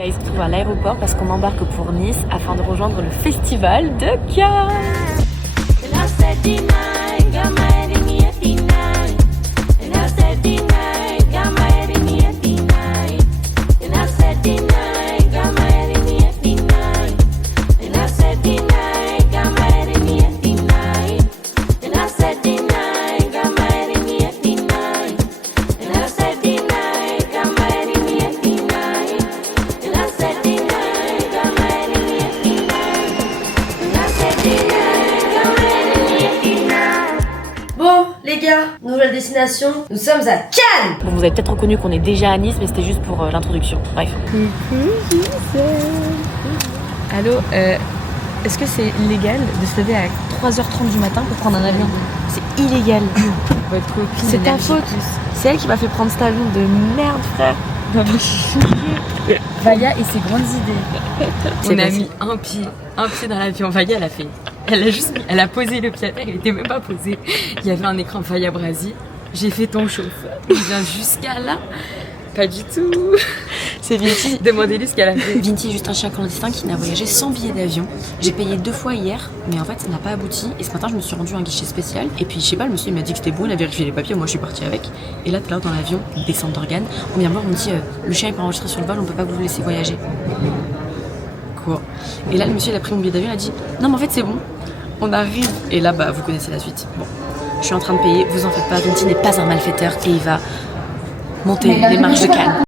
Guys, on se retrouve à l'aéroport parce qu'on embarque pour Nice afin de rejoindre le festival de Cannes. Nouvelle destination, nous sommes à Cannes. Bon, vous avez peut-être reconnu qu'on est déjà à Nice, mais c'était juste pour l'introduction. Bref. Allô, est-ce que c'est légal de se lever à 3h30 du matin pour prendre un avion? C'est illégal. Votre copine. C'est ta faute. C'est elle qui m'a fait prendre cet avion de merde, frère. Vaya et ses grandes idées. On a mis un pied dans l'avion. Vaya, elle a posé le pied, elle était même pas posée. Il y avait un écran Vaya Brasi. J'ai fait ton chauffeur. Il vient jusqu'à là. Pas du tout. C'est Vinti. Demandez-lui ce qu'elle a fait. Vinti est juste un chien clandestin qui n'a voyagé sans billet d'avion. J'ai payé 2 fois hier, mais en fait ça n'a pas abouti. Et ce matin je me suis rendue à un guichet spécial. Et puis je sais pas, le monsieur il m'a dit que c'était bon, il a vérifié les papiers, moi je suis partie avec. Et là tout à l'heure dans l'avion, descente d'organes, on vient me voir, on me dit le chien est pas enregistré sur le vol, on peut pas vous le laisser voyager. Quoi? Et là le monsieur il a pris mon billet d'avion, il a dit non mais en fait c'est bon, on arrive. Et là bah vous connaissez la suite. Bon, je suis en train de payer, vous en faites pas, Vinti n'est pas un malfaiteur et il va monter les marches de Cannes.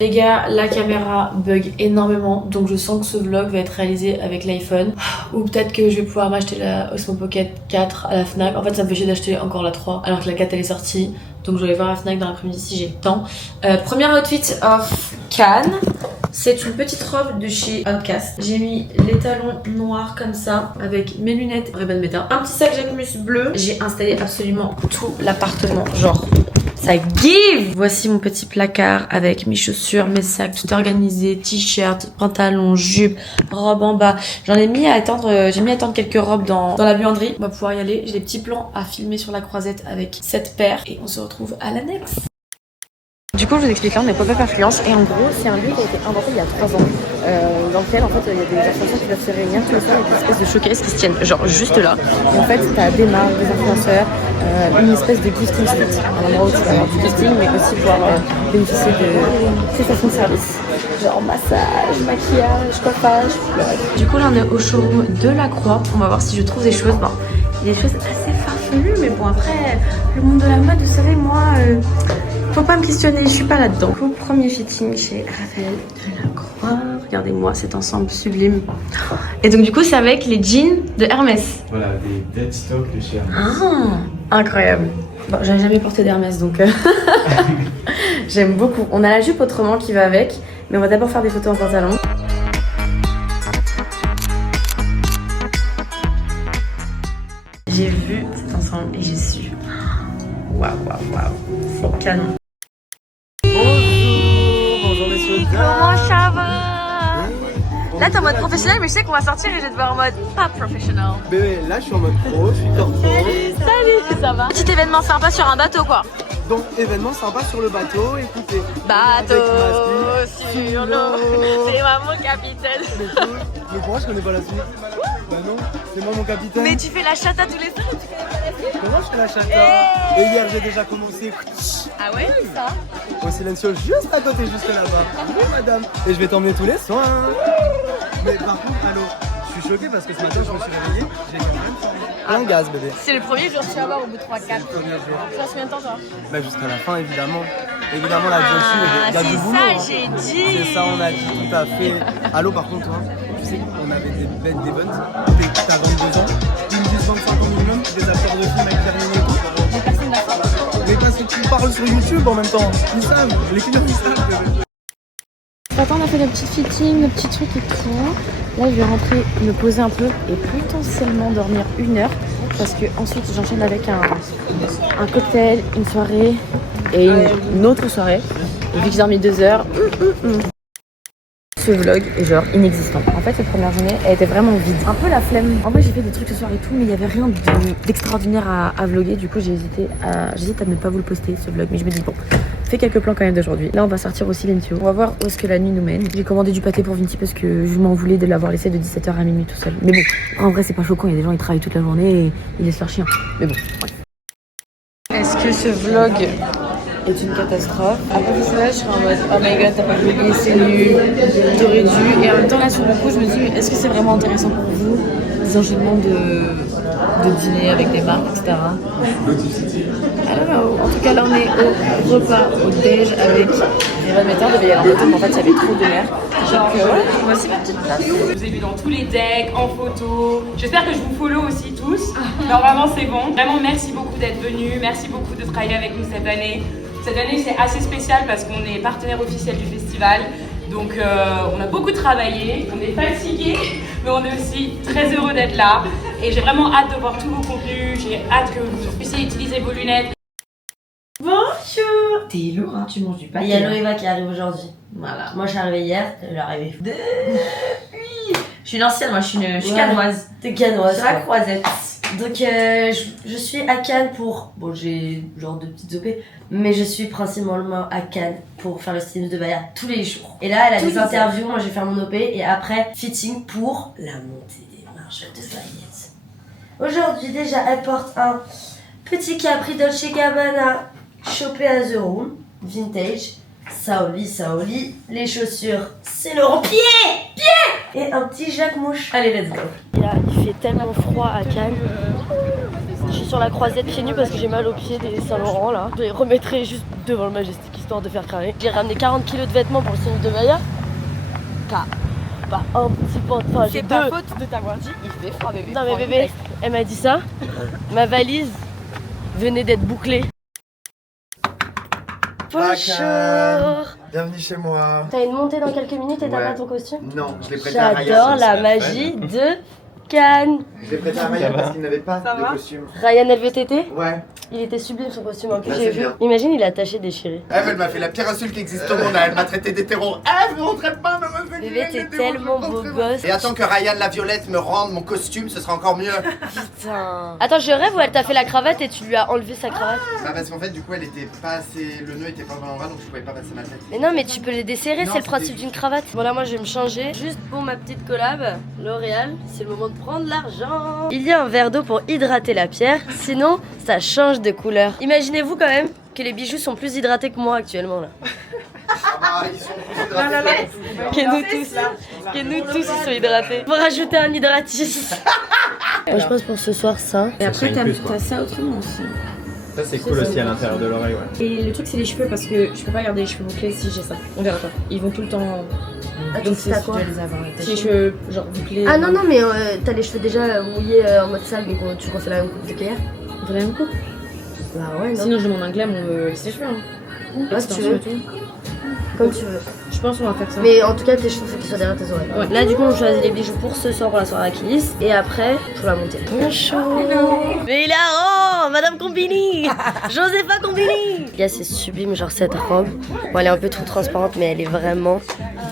Les gars, la caméra bug énormément, donc je sens que ce vlog va être réalisé avec l'iPhone. Ou peut-être que je vais pouvoir m'acheter la Osmo Pocket 4 à la Fnac. En fait, ça me fait chier d'acheter encore la 3, alors que la 4 elle est sortie. Donc je vais aller voir la Fnac dans l'après-midi si j'ai le temps. Premier outfit of Cannes. C'est une petite robe de chez Outcast. J'ai mis les talons noirs comme ça, avec mes lunettes Ray-Ban Meta. Un petit sac Jacquemus bleu. J'ai installé absolument tout l'appartement, genre... ça give! Voici mon petit placard avec mes chaussures, mes sacs, tout organisé, t-shirt, pantalon, jupe, robe en bas. J'ai mis à attendre quelques robes dans la buanderie. On va pouvoir y aller. J'ai des petits plans à filmer sur la croisette avec 7 paires et on se retrouve à l'annexe. Du coup, je vous explique là, on est Pop-Up Influence et en gros, c'est un lieu qui a été inventé il y a 3 ans, dans lequel en fait il y a des influenceurs qui doivent se réunir tous les soirs avec une espèce de showcase qui se tiennent genre juste là. Et en fait, t'as des marques, des influenceurs, une espèce de gifting suite, un endroit où tu vas avoir du gifting, mais aussi pouvoir bénéficier de prestations de services, genre massage, maquillage, coiffage. Du coup, là, on est au showroom de La Croix. On va voir si je trouve des choses. Bon, il y a des choses assez farfelues, mais bon, après, le monde de la mode, vous savez, moi. Faut pas me questionner, je suis pas là-dedans. Premier fitting chez Raphaël Delacroix. Regardez-moi cet ensemble sublime. Et donc du coup c'est avec les jeans de Hermès. Voilà, des dead stock de chez Hermès. Ah, incroyable. Bon, j'avais jamais porté d'Hermès donc j'aime beaucoup. On a la jupe autrement qui va avec, mais on va d'abord faire des photos en pantalon. J'ai vu cet ensemble et j'ai su. Waouh, waouh, waouh. C'est canon. Bonjour messieurs. Comment ça va? Là t'es en mode professionnel, mais je sais qu'on va sortir et je vais te voir en mode pas professionnel. Bébé, là je suis en mode pro, je suis corpo. Salut, ça va? Petit événement sympa sur un bateau quoi. Donc événement sympa sur le bateau, écoutez. Bateau sur l'eau, c'est moi mon capitaine. Mais pourquoi je connais pas la suite? Bah non, c'est moi mon capitaine. Mais tu fais la chata tous les soirs ou tu fais la chata? Mais moi je fais la chata. Et hier j'ai déjà commencé. Ah ouais, ça? Au silencio juste à côté, juste là-bas. Oui madame. Et je vais t'emmener tous les soirs. Mais par contre, allô, je suis choqué parce que ce matin je me suis réveillé, j'ai quand même plein de gaz bébé. C'est le premier jour que tu vas voir au bout de 3-4. Tu restes combien de temps toi? Bah jusqu'à la fin évidemment. Évidemment la Joshua, il y a du boulot. C'est ça j'ai dit. C'est ça on a dit tout à fait. Allô par contre toi, tu sais qu'on avait des events, t'as 22 ans, ils me disent 25 ans minimum, des acteurs de films avec terminé et tout. Mais personne n'a ça. Mais parce que tu parles sur YouTube en même temps, ils savent, les clients ils savent bébé. Ce matin on a fait le petit fitting, le petit truc et tout. Là je vais rentrer, me poser un peu et potentiellement dormir 1 heure. Parce que ensuite j'enchaîne avec un cocktail, une soirée et une autre soirée. Et vu que j'ai dormi 2 heures, Ce vlog est genre inexistant. En fait, cette première journée, elle était vraiment vide. Un peu la flemme. En vrai, j'ai fait des trucs ce soir et tout, mais il y avait rien d'extraordinaire à vlogger. Du coup, j'hésite à ne pas vous le poster, ce vlog. Mais je me dis, bon, fais quelques plans quand même d'aujourd'hui. Là, on va sortir au Silentio. On va voir où est-ce que la nuit nous mène. J'ai commandé du pâté pour Vinti parce que je m'en voulais de l'avoir laissé de 17h à minuit tout seul. Mais bon, en vrai, c'est pas choquant. Il y a des gens qui travaillent toute la journée et ils laissent leur chien. Mais bon, bref. Est-ce que ce vlog est une catastrophe? Après tout ça, je serais en mode oh my god, t'as pas vlogé, c'est nul, t'aurais dû. Et en même temps, là sur le coup, je me dis mais est-ce que c'est vraiment intéressant pour vous des enchaînements de dîner avec des marques, etc. Alors, en tout cas, là on est au repas, au déj avec Rivan Metter. Devait y aller en moto, mais en fait, il y avait trop de mer. Donc, ouais, voici ma petite place. Je vous ai vu dans tous les decks, en photo. J'espère que je vous follow aussi tous. Normalement, c'est bon. Vraiment, merci beaucoup d'être venus. Merci beaucoup de travailler avec nous cette année. Cette année, c'est assez spécial parce qu'on est partenaire officiel du festival. Donc, on a beaucoup travaillé. On est fatigué, mais on est aussi très heureux d'être là. Et j'ai vraiment hâte de voir tous vos contenus. J'ai hâte que vous puissiez utiliser vos lunettes. Bonjour. T'es lourd, hein, tu manges du Il pâté. y a Loéva qui arrive aujourd'hui. Voilà. Moi, je suis arrivée hier, elle est arrivée. Oui. Je suis une ancienne, moi, je suis canoise. T'es canoise. Sur la quoi. croisette. Donc, je suis à Cannes pour. Bon, j'ai genre 2 petites OP, mais je suis principalement à Cannes pour faire le stylisme de Baya tous les jours. Et là, elle a des interviews, moi, je vais faire mon OP et après, fitting pour la montée des marches de paillettes. Aujourd'hui, déjà, elle porte un petit capri Dolce Gabbana chopé à The Room, vintage. Saoli, les chaussures, c'est Laurent Pied et un petit Jacques Mouche. Allez, let's go. Il fait tellement froid à Cannes. Je suis sur la croisette pieds nus parce que j'ai mal aux pieds des Saint-Laurent là. Je les remettrai juste devant le Majestic histoire de faire cramer. J'ai ramené 40 kg de vêtements pour le signe de Maya. Pas un petit peu. Enfin, j'ai deux. C'est ta faute de t'avoir dit, il fait froid bébé. Non mais bébé, elle m'a dit ça. Ma valise venait d'être bouclée. Bonjour. Bienvenue chez moi. T'as une montée dans quelques minutes et t'as Ouais. pas ton costume? Non, je l'ai prêté à Ryan. J'adore la magie de Cannes. Je l'ai prêté à Ryan parce qu'il n'avait pas de costume. Ryan LVTT, Ouais. il était sublime son costume en plus, Là, j'ai c'est vu. bien. Imagine, il a taché déchiré. Elle m'a fait la pire insulte qui existe au monde. Elle m'a traité d'hétéro. Vous ne traite pas, mademoiselle. Bébé, t'es tellement beau gosse. Et attends que Ryan la Violette me rende mon costume, ce sera encore mieux. Putain. Attends, je rêve où elle t'a fait la cravate et tu lui as enlevé sa cravate. Bah parce qu'en fait du coup elle était pas assez, le nœud était pas au bon endroit donc je pouvais pas passer ma tête. Mais non, mais tu peux les desserrer, Non, c'est le c'était principe juste- d'une cravate. Bon, là, moi, je vais me changer. Juste pour ma petite collab, L'Oréal, c'est le moment de prendre l'argent. Il y a un verre d'eau pour hydrater la pierre, sinon, ça change de couleur. Imaginez-vous quand même que les bijoux sont plus hydratés que moi actuellement, là. Ah, ils sont plus hydratés. Que nous tous, ils sont hydratés. Faut rajouter un hydratis. Moi, je pense pour ce soir, ça. Et après, une t'as plus, quoi. ça autrement aussi. Ça c'est cool aussi à l'intérieur de l'oreille, ouais. Et le truc, c'est les cheveux parce que je peux pas garder les cheveux bouclés si j'ai ça. On verra pas. Ils vont tout le temps. Donc c'est t'as si quoi tu dois les avoir. Si les cheveux genre bouclés. Ah non, non, mais t'as les cheveux déjà mouillés en mode sale, donc tu refais la même coupe qu'hier. On fait la même coupe. Bah ouais, non. Sinon, je demande un glam, on me laisse les cheveux. Hein. Ouais, si tu veux. Comme tu veux. Je pense qu'on va faire ça. Mais en tout cas, tes cheveux, faut qu'ils soient derrière tes oreilles. Ouais. Là, du coup, on choisit les bijoux pour ce soir, pour la soirée à Kiss. Et après, pour la montée. Bonjour. Mais il a Madame Combini. Josepha Combini. Les gars, c'est sublime, genre cette robe. Bon, elle est un peu trop transparente, mais elle est vraiment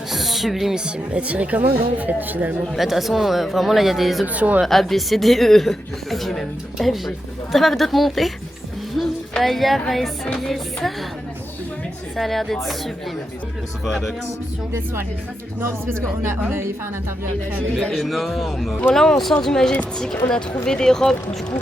sublimissime. Elle tirait comme un gant, en fait, finalement. Bah, de toute façon, vraiment, là, il y a des options A, B, C, D, E. FG même. FG. T'as pas d'autres montées? Aya va essayer ça. Ça a l'air d'être sublime. Non, c'est parce qu'on avait fait un interview après avec Il est énorme. Bon, là, on sort du Majestic. On a trouvé des robes, du coup,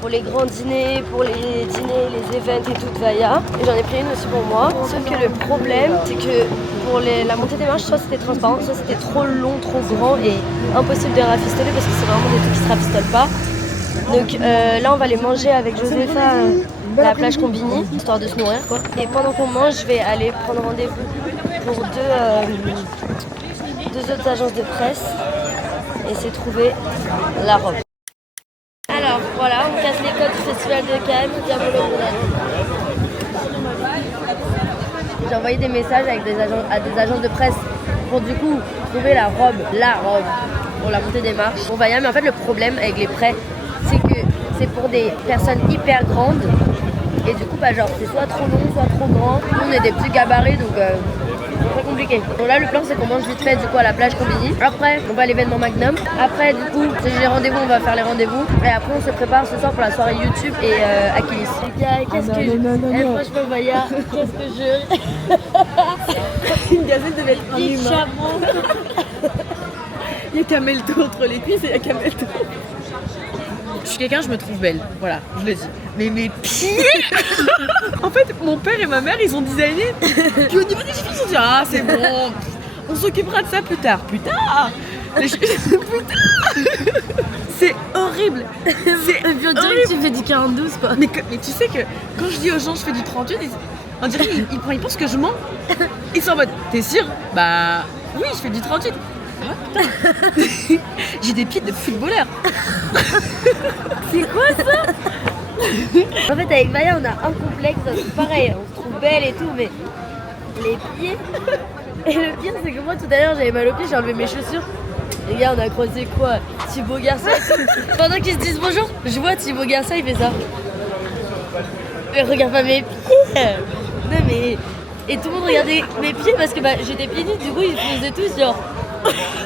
pour les grands dîners, pour les dîners, les events et tout de Vaya. Et j'en ai pris une aussi pour moi. Sauf que le problème, c'est que pour la montée des marches, soit c'était transparent, soit c'était trop long, trop grand et impossible de rafistoler parce que c'est vraiment des trucs qui se rafistolent pas. Donc là, on va les manger avec Josepha à la plage Combini, histoire de se nourrir, quoi. Et pendant qu'on mange, je vais aller prendre rendez-vous pour deux autres agences de presse et c'est trouver la robe. Alors voilà, on casse les codes du festival de Cannes, Diabolo Brunel. J'ai envoyé des messages avec à des agences de presse pour du coup trouver la robe pour la montée des marches. On va y aller, mais en fait le problème avec les prêts, c'est que c'est pour des personnes hyper grandes et du coup bah genre c'est soit trop long, soit trop grand. Nous on est des petits gabarits donc très compliqué. Donc là, le plan, c'est qu'on mange vite fait du coup à la plage Combini. Après, on va à l'événement Magnum. Après, du coup, si j'ai les rendez-vous, on va faire les rendez-vous. Et après, on se prépare ce soir pour la soirée YouTube et Achilles. Qu'est-ce que je... franchement, Maya, qu'est-ce que je... Une gazette de mettre un humain. Il y a Camelto entre les cuisses et il y a Camelto. Je suis quelqu'un, je me trouve belle. Voilà, je le dis. Mais mes pieds En fait, mon père et ma mère, ils ont designé. Puis au niveau des cheveux, ils se sont dit ah, c'est bon, on s'occupera de ça plus tard. Plus tard les cheveux... Plus tard C'est horrible. C'est horrible. Tu fais du 42 quoi. Mais tu sais que quand je dis aux gens je fais du 38, on dirait ils pensent que je mens. Ils sont en mode t'es sûr? Bah oui, je fais du 38. Ah, putain. J'ai des pieds de footballeur. C'est quoi ça? En fait, avec Maya, on a un complexe, c'est pareil, on se trouve belle et tout, mais les pieds. Et le pire, c'est que moi, tout à l'heure, j'avais mal aux pieds, j'ai enlevé mes chaussures. Les gars, on a croisé quoi? Thibaut Garcia et tout. Pendant qu'ils se disent bonjour, je vois Thibaut Garcia, il fait ça. Mais regarde pas mes pieds. Non, mais. Et tout le monde regardait mes pieds parce que bah, j'étais pieds nus, du coup, ils faisaient tous genre.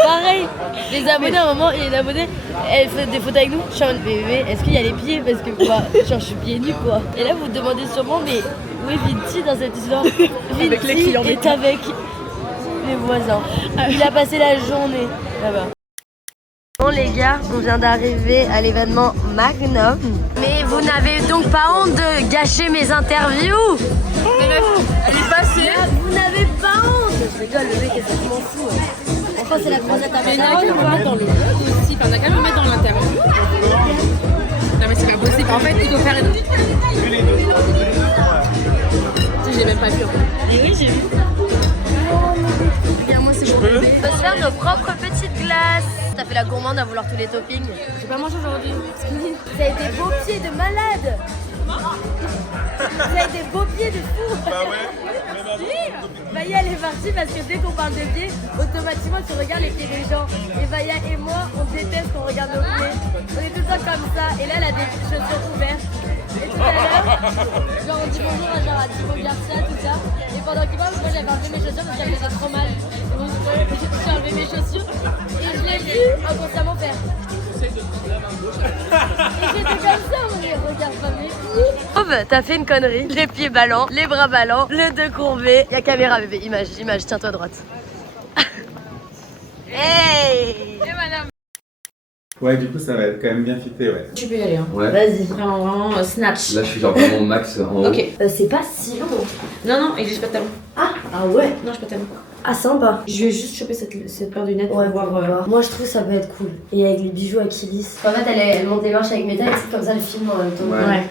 Pareil, les abonnés à un moment, il y a une abonnée, elle fait des photos avec nous. Je suis en mode, mais bébé, est-ce qu'il y a les pieds? Parce que quoi, genre, je suis pieds nus quoi. Et là, vous vous demandez sûrement, mais où est Vinci dans cette histoire? Avec les clients est avec les voisins. Il a passé la journée là-bas. Bon les gars, on vient d'arriver à l'événement Magnum. Mais vous n'avez donc pas honte de gâcher mes interviews? Elle est passée. Vous n'avez pas honte? Je rigole, le mec est complètement fou. Enfin, c'est la croisette à Mais on a qu'à le mettre dans le vlog aussi. Enfin, on a qu'à le mettre dans l'interview. Non, mais c'est pas possible. En fait, il faut faire une. J'ai même pas vu. Et oui, j'ai vu. Regarde, moi, c'est bon. On peut se faire nos propres petites glaces. T'as fait la gourmande à vouloir tous les toppings. J'ai pas mangé aujourd'hui. Ça a été beaux pieds de malade. Ça a été beaux pieds de fou. Bah ouais. Maya elle est partie parce que dès qu'on parle de pieds, automatiquement tu regardes les pieds des gens. Et Maya et moi, on déteste qu'on regarde nos pieds. On est tout le temps comme ça. Et là, elle a des chaussures ouvertes. Et tout à l'heure, genre on dit bonjour à Thibaut Garcia, tout ça. Et pendant qu'il parle, moi j'avais enlevé mes chaussures parce qu'elle faisait trop mal. Donc j'ai enlevé mes chaussures et je l'ai vu inconsciemment faire. Et j'étais comme ça, on dit regarde pas mes pieds. Oh bah t'as fait une connerie, les pieds ballants, les bras ballants, le dos courbé. Y'a caméra bébé, image, tiens-toi à droite. Hey! Ouais, du coup, ça va être quand même bien fité, ouais. Tu peux y aller, hein. Ouais. Vas-y. Vraiment, snatch. Là, je suis genre vraiment max en haut. Ok. C'est pas si long. Non, et j'ai pas de talons. Ah ouais. Non, j'ai pas de talons. Ah sympa. Je vais juste choper cette paire de lunettes Ouais, pour voir. Moi je trouve que ça peut être cool. Et avec les bijoux Achilles. En fait, elle monte les marches avec mes tailles, c'est comme ça le film en même temps. Ouais.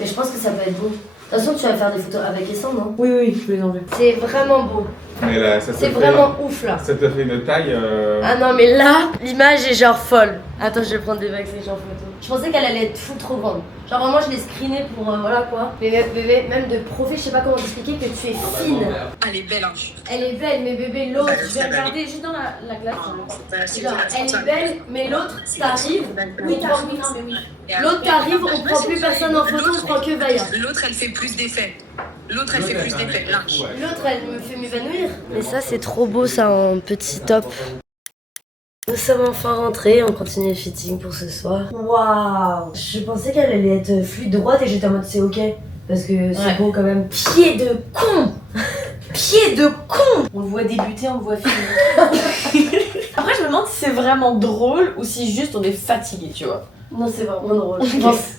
Mais je pense que ça peut être beau. De toute façon, tu vas faire des photos avec et sans, non? Oui, je peux les enlever. C'est vraiment beau. Mais là, ça te C'est fait- vraiment ouf là. Ça te fait une taille. Ah non, mais là, l'image est genre folle. Attends, je vais prendre des vagues, c'est genre photo. Je pensais qu'elle allait être fou trop grande. Genre vraiment, je l'ai screenée pour voilà quoi. Mais bébé, même de profil, je sais pas comment t'expliquer que tu es fine. Elle est belle, hein. Elle est belle, mais bébé, l'autre, je vais regarder juste dans la glace. Genre, elle est belle, mais l'autre, t'arrives. Oui, t'arrives, non, mais oui. L'autre t'arrive, on prend plus personne en photo, on prend que Vaya. L'autre, elle fait plus d'effets. L'autre, elle fait plus d'effets. Lynch. L'autre, elle me fait m'évanouir. Mais ça, c'est trop beau, ça, en petit top. Nous sommes enfin rentrés, on continue le fitting pour ce soir. Waouh! Je pensais qu'elle allait être fluide droite et j'étais en mode c'est ok. Parce que c'est beau quand même. Pied de con! Pied de con! On le voit débuter, on le voit finir. Après, je me demande si c'est vraiment drôle ou si juste on est fatigué, tu vois. Non, c'est vraiment drôle. Je pense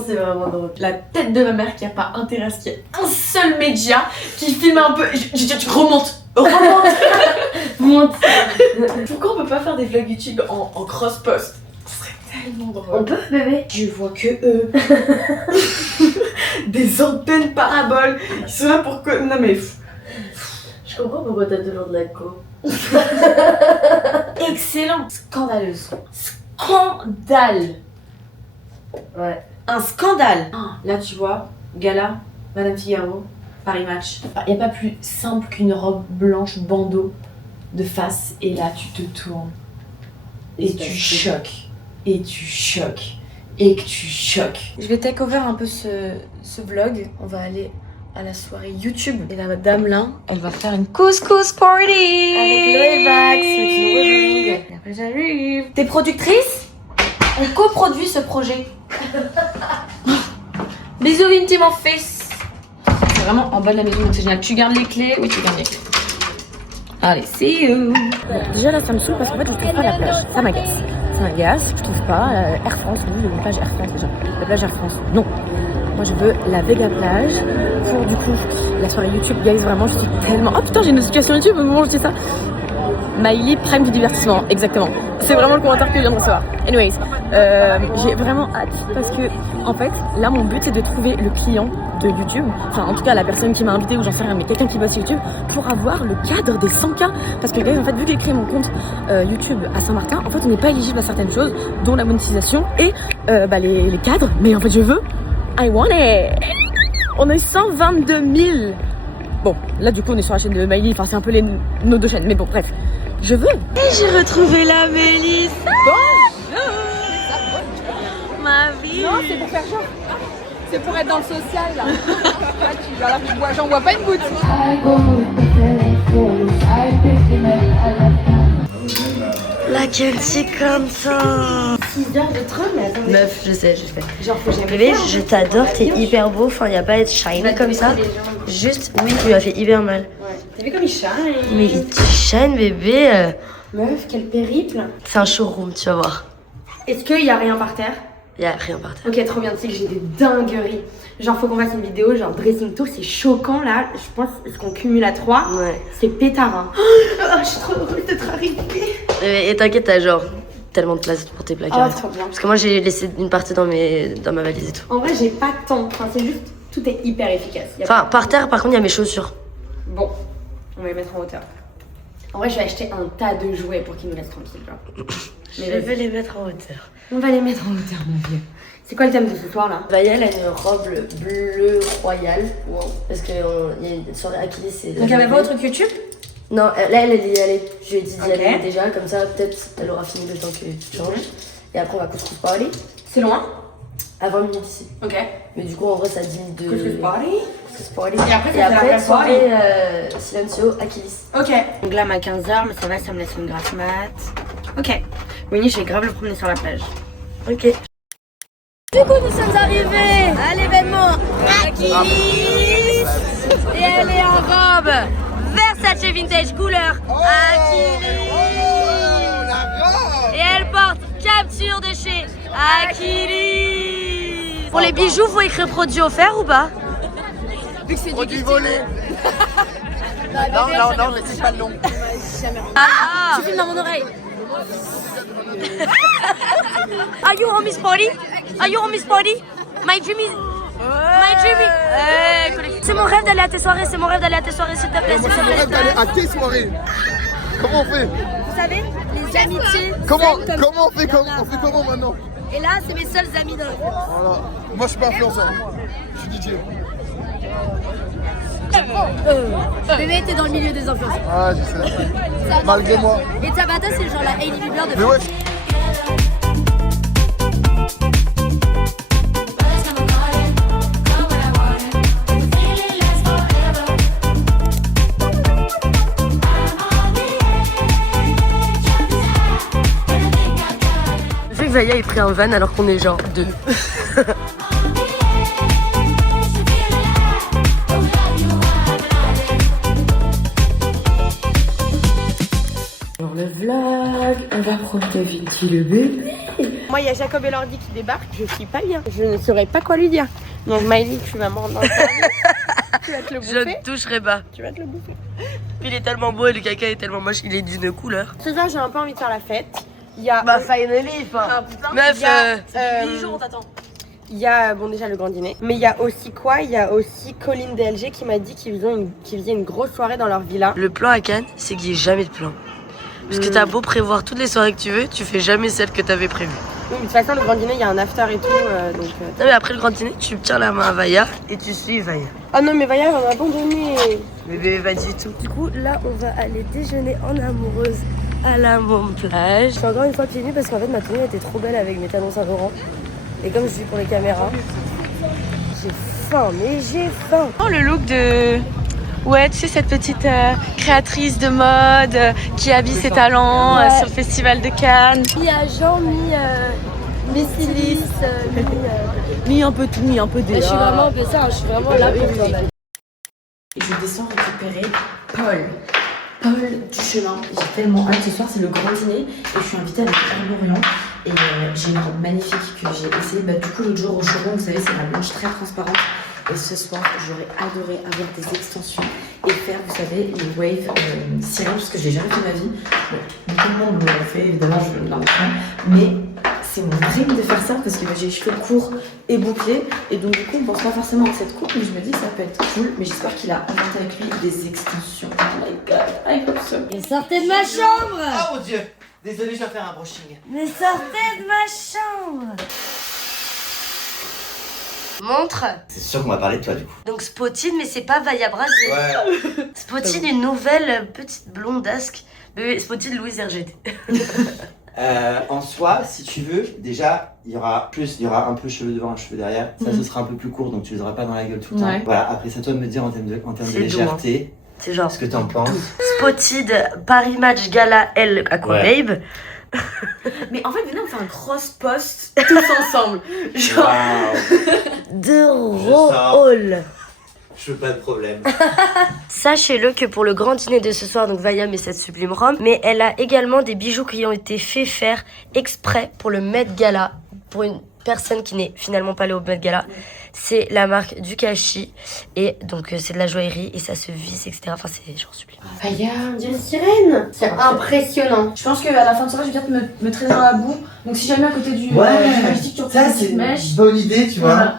que c'est vraiment drôle. La tête de ma mère qui a pas intérêt à ce qu'il y ait un seul média qui filme un peu. Tu remontes! Monte! Pourquoi on peut pas faire des vlogs YouTube en cross-post? Ce serait tellement drôle. On peut, bébé? Je vois que eux. Des antennes paraboles. Ils sont là pour que. Non mais. Je comprends pourquoi t'as toujours de la co. Excellent. Scandaleuse. Scandale. Ouais. Un scandale. Là, tu vois, gala, Madame Figaro, Paris Match. Il n'y a pas plus simple qu'une robe blanche bandeau de face. Et là, tu te tournes. Et tu choques. Et tu choques. Et que tu choques. Je vais take over un peu ce vlog. On va aller à la soirée YouTube. Et la dame là, elle va faire une couscous party avec Loé Vax. Et après j'arrive. T'es productrice? On coproduit ce projet. Bisous intime en face. C'est vraiment en bas de la maison, donc c'est génial. Tu gardes les clés? Oui, tu gardes les clés. Allez, see you. Bon, déjà là, ça me saoule parce qu'en fait, je trouve pas la plage. Ça m'agace. Ça m'agace, je trouve pas. Air France, oui, la plage Air France déjà. La plage Air France, non. Moi, je veux la Vega plage pour du coup la soirée YouTube. Guys, vraiment, je suis tellement. Oh putain, j'ai une notification YouTube au moment où je dis ça. Miley Prime du divertissement, exactement. C'est vraiment le commentaire que je viens de recevoir. Anyways, j'ai vraiment hâte parce que en fait, là mon but c'est de trouver le client de YouTube, enfin en tout cas la personne qui m'a invité ou j'en sais rien, mais quelqu'un qui bosse sur YouTube pour avoir le cadre des 100K. Parce que guys, en fait, vu que j'ai créé mon compte YouTube à Saint-Martin, en fait on n'est pas éligible à certaines choses, dont la monétisation et les cadres. Mais en fait je veux, I want it. On a eu 122 000. Bon, là du coup on est sur la chaîne de Miley, enfin c'est un peu nos deux chaînes, mais bon bref. Je veux. Et j'ai retrouvé la Mélisse. Bonjour. Ma vie. Non, c'est pour faire genre. C'est pour être dans le social là. Là, j'en vois pas une goutte. La Kenzie comme ça. 6 heures de train, mais attendez. Meuf, je sais. Genre, faut jamais Bébé, je t'adore, t'es hyper beau. Enfin, y a pas à être shiny comme ça. Juste, oui, tu lui as fait hyper mal. Ouais. T'as vu comme il shine? Mais il te shine, bébé. Meuf, quel périple. C'est un showroom, tu vas voir. Est-ce qu'il y a rien par terre? Y a rien par terre. Ok, trop bien, tu sais que j'ai des dingueries. Genre, faut qu'on fasse une vidéo, genre dressing tour, c'est choquant là. Je pense qu'on cumule à 3. Ouais. C'est pétard. Hein. Oh, je suis trop heureuse d'être arrivée. Et t'inquiète, t'as genre tellement de place pour tes placards. Oh, trop bien. Parce que moi, j'ai laissé une partie dans ma valise et tout. En vrai, j'ai pas de temps. Enfin, c'est juste, tout est hyper efficace. Enfin, par terre, par contre, il y a mes chaussures. Bon, on va les mettre en hauteur. En vrai, je vais acheter un tas de jouets pour qu'ils nous laissent tranquilles. Mais je vais les mettre en hauteur. On va les mettre en hauteur, mon vieux. C'est quoi le thème de ce soir là? Vaya, elle a une robe bleue royale. Wow. Parce qu'il y a une soirée Achilles. Donc, elle va pas au truc YouTube? Non, là, elle est d'y aller. Je lui ai dit d'y aller déjà, comme ça, peut-être elle aura fini le temps que tu changes. Et après, on va couscous party. C'est loin? À 20 minutes ici. Ok. Mais du coup, en vrai, ça a 10 minutes de. Couscous party? Couscous party. Et après soirée Silencio Achilles. Ok. Donc là, à 15h, mais ça va, ça me laisse une grasse mat. Ok. Winnie, je vais grave le promener sur la plage. Ok. Du coup, nous sommes arrivés à l'événement Achilles. Et elle est en robe Versace Vintage couleur Achilles. Et elle porte capture de chez Achilles. Pour les bijoux, faut écrire produit offert ou pas? Produit volé. Non, mais c'est pas le nom. Tu filmes dans mon oreille. Are you on Miss Party? Are you on Miss Party? My dream is... C'est mon rêve d'aller à tes soirées, s'il te plaît, s'il te plaît. C'est mon rêve d'aller à tes soirées. Comment on fait? Vous savez, les amitiés... Comment on fait comment maintenant? Et là, c'est mes seuls amis dans le groupe. Voilà. Moi, je suis pas influenceur. Je suis DJ. Bébé, t'es dans le milieu des influenceurs. Ah, je sais. Malgré moi. Et Tabata, c'est genre la Hailey Bieber de Mais ouais. Vu que Vaya ait pris un van alors qu'on est genre 2. Alors le vlog, on va prendre Vinti le bébé. Moi, il y a Jacob Elordi qui débarque, je suis pas bien. Je ne saurais pas quoi lui dire. Donc, Miley, tu vas me rendre dans le service. Tu vas te le bouffer. Je ne toucherai pas. Tu vas te le bouffer. Puis il est tellement beau et le caca est tellement moche, il est d'une couleur. Ce soir, j'ai un peu envie de faire la fête. Il y a. Bah, finally, enfin. Ah, putain. Meuf, Il y a, 8 jours, on t'attend. Il y a, bon, déjà le grand dîner. Mais il y a aussi quoi? Il y a aussi Colline DLG qui m'a dit qu'ils faisaient une grosse soirée dans leur villa. Le plan à Cannes, c'est qu'il n'y ait jamais de plan. Parce que t'as beau prévoir toutes les soirées que tu veux, tu fais jamais celle que t'avais prévue. Oui, mais de toute façon, le grand dîner, il y a un after et tout. Donc, Non, mais après le grand dîner, tu tiens la main à Vaya et tu suis Vaya. Ah non, mais Vaya, on m'a abandonné. Mais bébé, pas du tout. Du coup, là, on va aller déjeuner en amoureuse à la plage. Je suis encore une fois pieds nus parce qu'en fait, ma tenue était trop belle avec mes talons Saint-Laurent. Et comme je suis pour les caméras, j'ai faim, mais j'ai faim. Oh, le look de... Ouais, tu sais, cette petite créatrice de mode qui habille ses talents sur le festival de Cannes. Mi-agent, mi-styliste, Mis un peu tout, mis un peu des. Je suis vraiment un peu ça, je suis vraiment là pour toi. Et je descends récupérer Paul du chemin. J'ai tellement hâte. Ce soir, c'est le grand dîner et je suis invitée avec Herborian. Et j'ai une robe magnifique que j'ai essayé. Du coup, l'autre jour au showroom, vous savez, c'est la blanche très transparente. Et ce soir, j'aurais adoré avoir des extensions et faire, vous savez, les waves sirènes, parce que je l'ai jamais fait de ma vie. Bon, tout le monde l'a fait, évidemment, je ne l'invente pas. Mais c'est mon dream de faire ça parce que j'ai les cheveux courts et bouclés. Et donc, du coup, on pense pas forcément à cette coupe, mais je me dis que ça peut être cool. Mais j'espère qu'il a inventé avec lui des extensions. Oh my god, I hope so. Mais sortez de ma chambre! Oh mon dieu! Désolé, je dois faire un brushing. Mais sortez de ma chambre! Montre! C'est sûr qu'on va parler de toi du coup. Donc Spotted, mais c'est pas Vaya Brasier. Ouais. Spotted, une nouvelle petite blondasque. Spotted Louise RGT. En soi, si tu veux, déjà, il y aura un peu cheveux devant, un cheveu derrière. Ça, ce sera un peu plus court, donc tu les auras pas dans la gueule tout le temps. Voilà, après, c'est à toi de me dire en termes de légèreté. C'est genre. Ce que t'en penses. Spotted Paris Match Gala L Aquababe. Mais en fait, venez, on fait un cross-post tous ensemble. Genre. De rôle. Je veux pas de problème. Sachez-le que pour le grand dîner de ce soir, donc Vaya met cette sublime robe, mais elle a également des bijoux qui ont été faits faire exprès pour le Met Gala, pour une personne qui n'est finalement pas allée au Met Gala. C'est la marque Ducachi et donc c'est de la joaillerie et ça se visse, etc. Enfin, c'est genre sublime. Vaya, on dirait une sirène. C'est impressionnant. Je pense qu'à la fin de soirée, je vais peut-être me traîner dans la boue. Donc si jamais à côté du majestic, tu ça c'est une bonne idée, tu vois.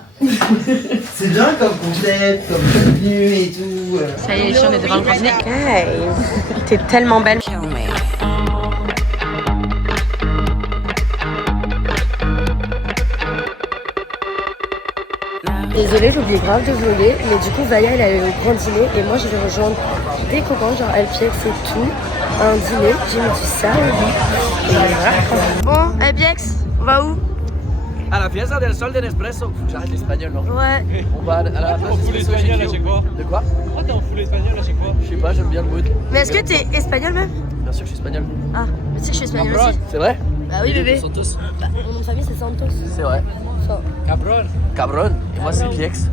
C'est bien comme concept, comme contenu et tout. Ça y est, les filles, on est devant le grand dîner. Hey, t'es tellement belle. Désolée, j'ai oublié grave de vlogger, mais du coup Vaya elle est au grand dîner et moi je vais rejoindre des copains, genre LPX et tout, à un dîner, j'ai mis du sable et voilà. Bon, LPX, on va où? À la fiesta del sol de Nespresso. J'arrête l'espagnol, non? Ouais. On va à la place d'Espresso chez Kyo. De quoi? Oh, t'es en full espagnol là, chez quoi? Je sais pas, j'aime bien le mood. Mais est-ce que t'es espagnol même? Bien sûr que je suis espagnol. Ah, mais tu sais que je suis espagnol aussi. C'est vrai? Bah oui bébé. Santos. Bah, mon nom de famille c'est Santos. C'est vrai. Ça. Cabron. Cabron. Et moi c'est PX.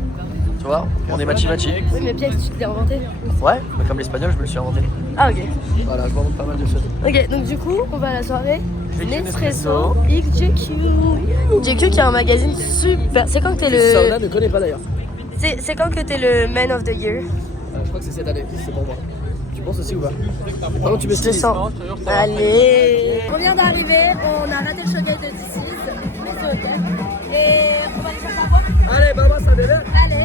Tu vois, on est machi-machi. Oui mais PX tu te l'as inventé. Ouais, mais comme l'espagnol je me le suis inventé. Ah ok. Voilà, je m'invente pas mal de choses. Ok, donc du coup on va à la soirée Nespresso XJQ. JQ qui est un magazine super. C'est quand que t'es le... Sauna ne connaît pas d'ailleurs. C'est quand que t'es le Man of the Year? Je crois que c'est cette année, c'est pour moi. Tu penses aussi ou pas? Par contre tu me Je te stylises. sens. Allez. On vient d'arriver, on a raté le showgate de DC, mais c'est ok. Et on va aller chercher un boîte. Allez, maman, ça bébé. Allez.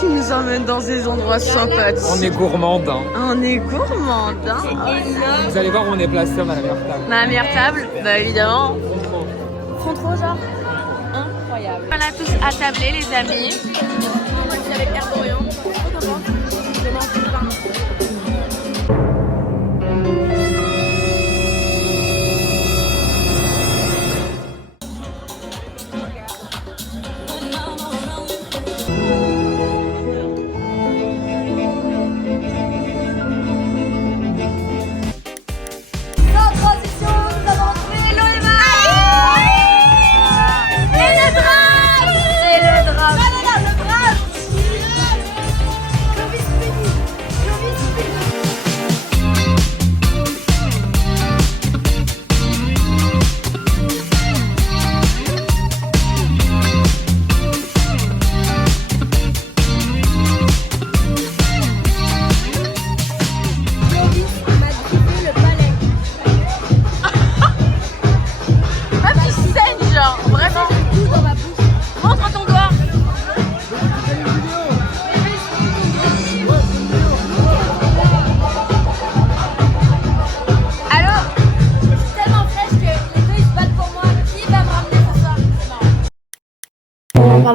Tu nous emmènes dans des endroits sympathiques. On est gourmandin. On est gourmandin. Vous allez voir où on est placé, on a la meilleure table. Ma meilleure table, bah évidemment. Font trop genre. Incroyable. On a tous attablé les amis. Moi je suis avec Herborian.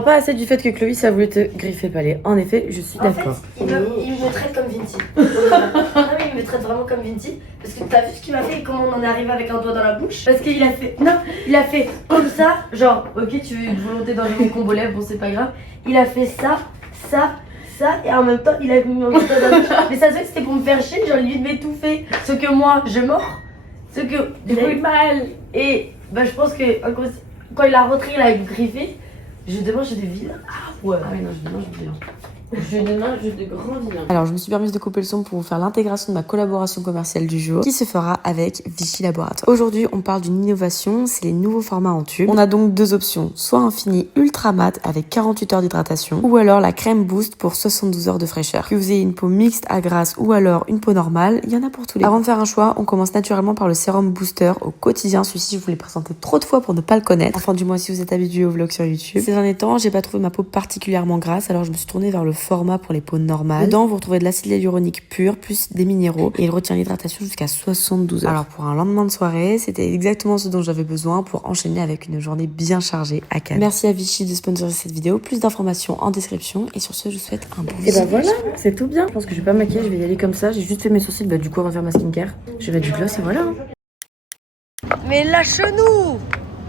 parle pas assez du fait que Chloé a voulu te griffer le palais. En effet, je suis d'accord. Il me traite comme Vinti. Non mais il me traite vraiment comme Vinti. Parce que t'as vu ce qu'il m'a fait et comment on en est arrivé avec un doigt dans la bouche? Parce qu'il a fait. Non, il a fait comme ça. Genre, ok, tu veux une volonté d'enlever mon combo lèvres, bon c'est pas grave. Il a fait ça, et en même temps il a mis mon doigt dans la bouche. Mais ça se fait que c'était pour me faire chier, genre limite m'étouffer. Sauf que moi, je mords. Sauf que j'ai eu mal. Et bah je pense que quand il a rentré, il a griffé. Je demande, j'ai des vilains. Ah ouais. Ah oui, non, je demande, j'ai des grands vilains. Alors, je me suis permise de couper le son pour vous faire l'intégration de ma collaboration commerciale du jour qui se fera avec Vichy Laboratoire. Aujourd'hui, on parle d'une innovation, c'est les nouveaux formats en tube. On a donc deux options, soit un fini ultra mat avec 48 heures d'hydratation ou alors la crème boost pour 72 heures de fraîcheur. Que vous ayez une peau mixte à grasse ou alors une peau normale, il y en a pour tous les. Avant de faire un choix, on commence naturellement par le sérum booster au quotidien. Celui-ci, je vous l'ai présenté trop de fois pour ne pas le connaître. Enfin, du moins, si vous êtes habitué aux vlogs sur YouTube. Ces derniers temps, j'ai pas trouvé ma peau particulièrement grasse, alors je me suis tournée vers le format pour les peaux normales. Dedans, vous retrouvez de l'acide hyaluronique pur plus des minéraux et il retient l'hydratation jusqu'à 72 heures. Alors pour un lendemain de soirée, c'était exactement ce dont j'avais besoin pour enchaîner avec une journée bien chargée à Cannes. Merci à Vichy de sponsoriser cette vidéo. Plus d'informations en description et sur ce, je vous souhaite un bon Et bah voilà, c'est tout bien. Je pense que je vais pas me maquiller, je vais y aller comme ça. J'ai juste fait mes sourcils, bah du coup on va faire ma skincare. Je vais mettre du gloss et voilà. Mais lâche-nous!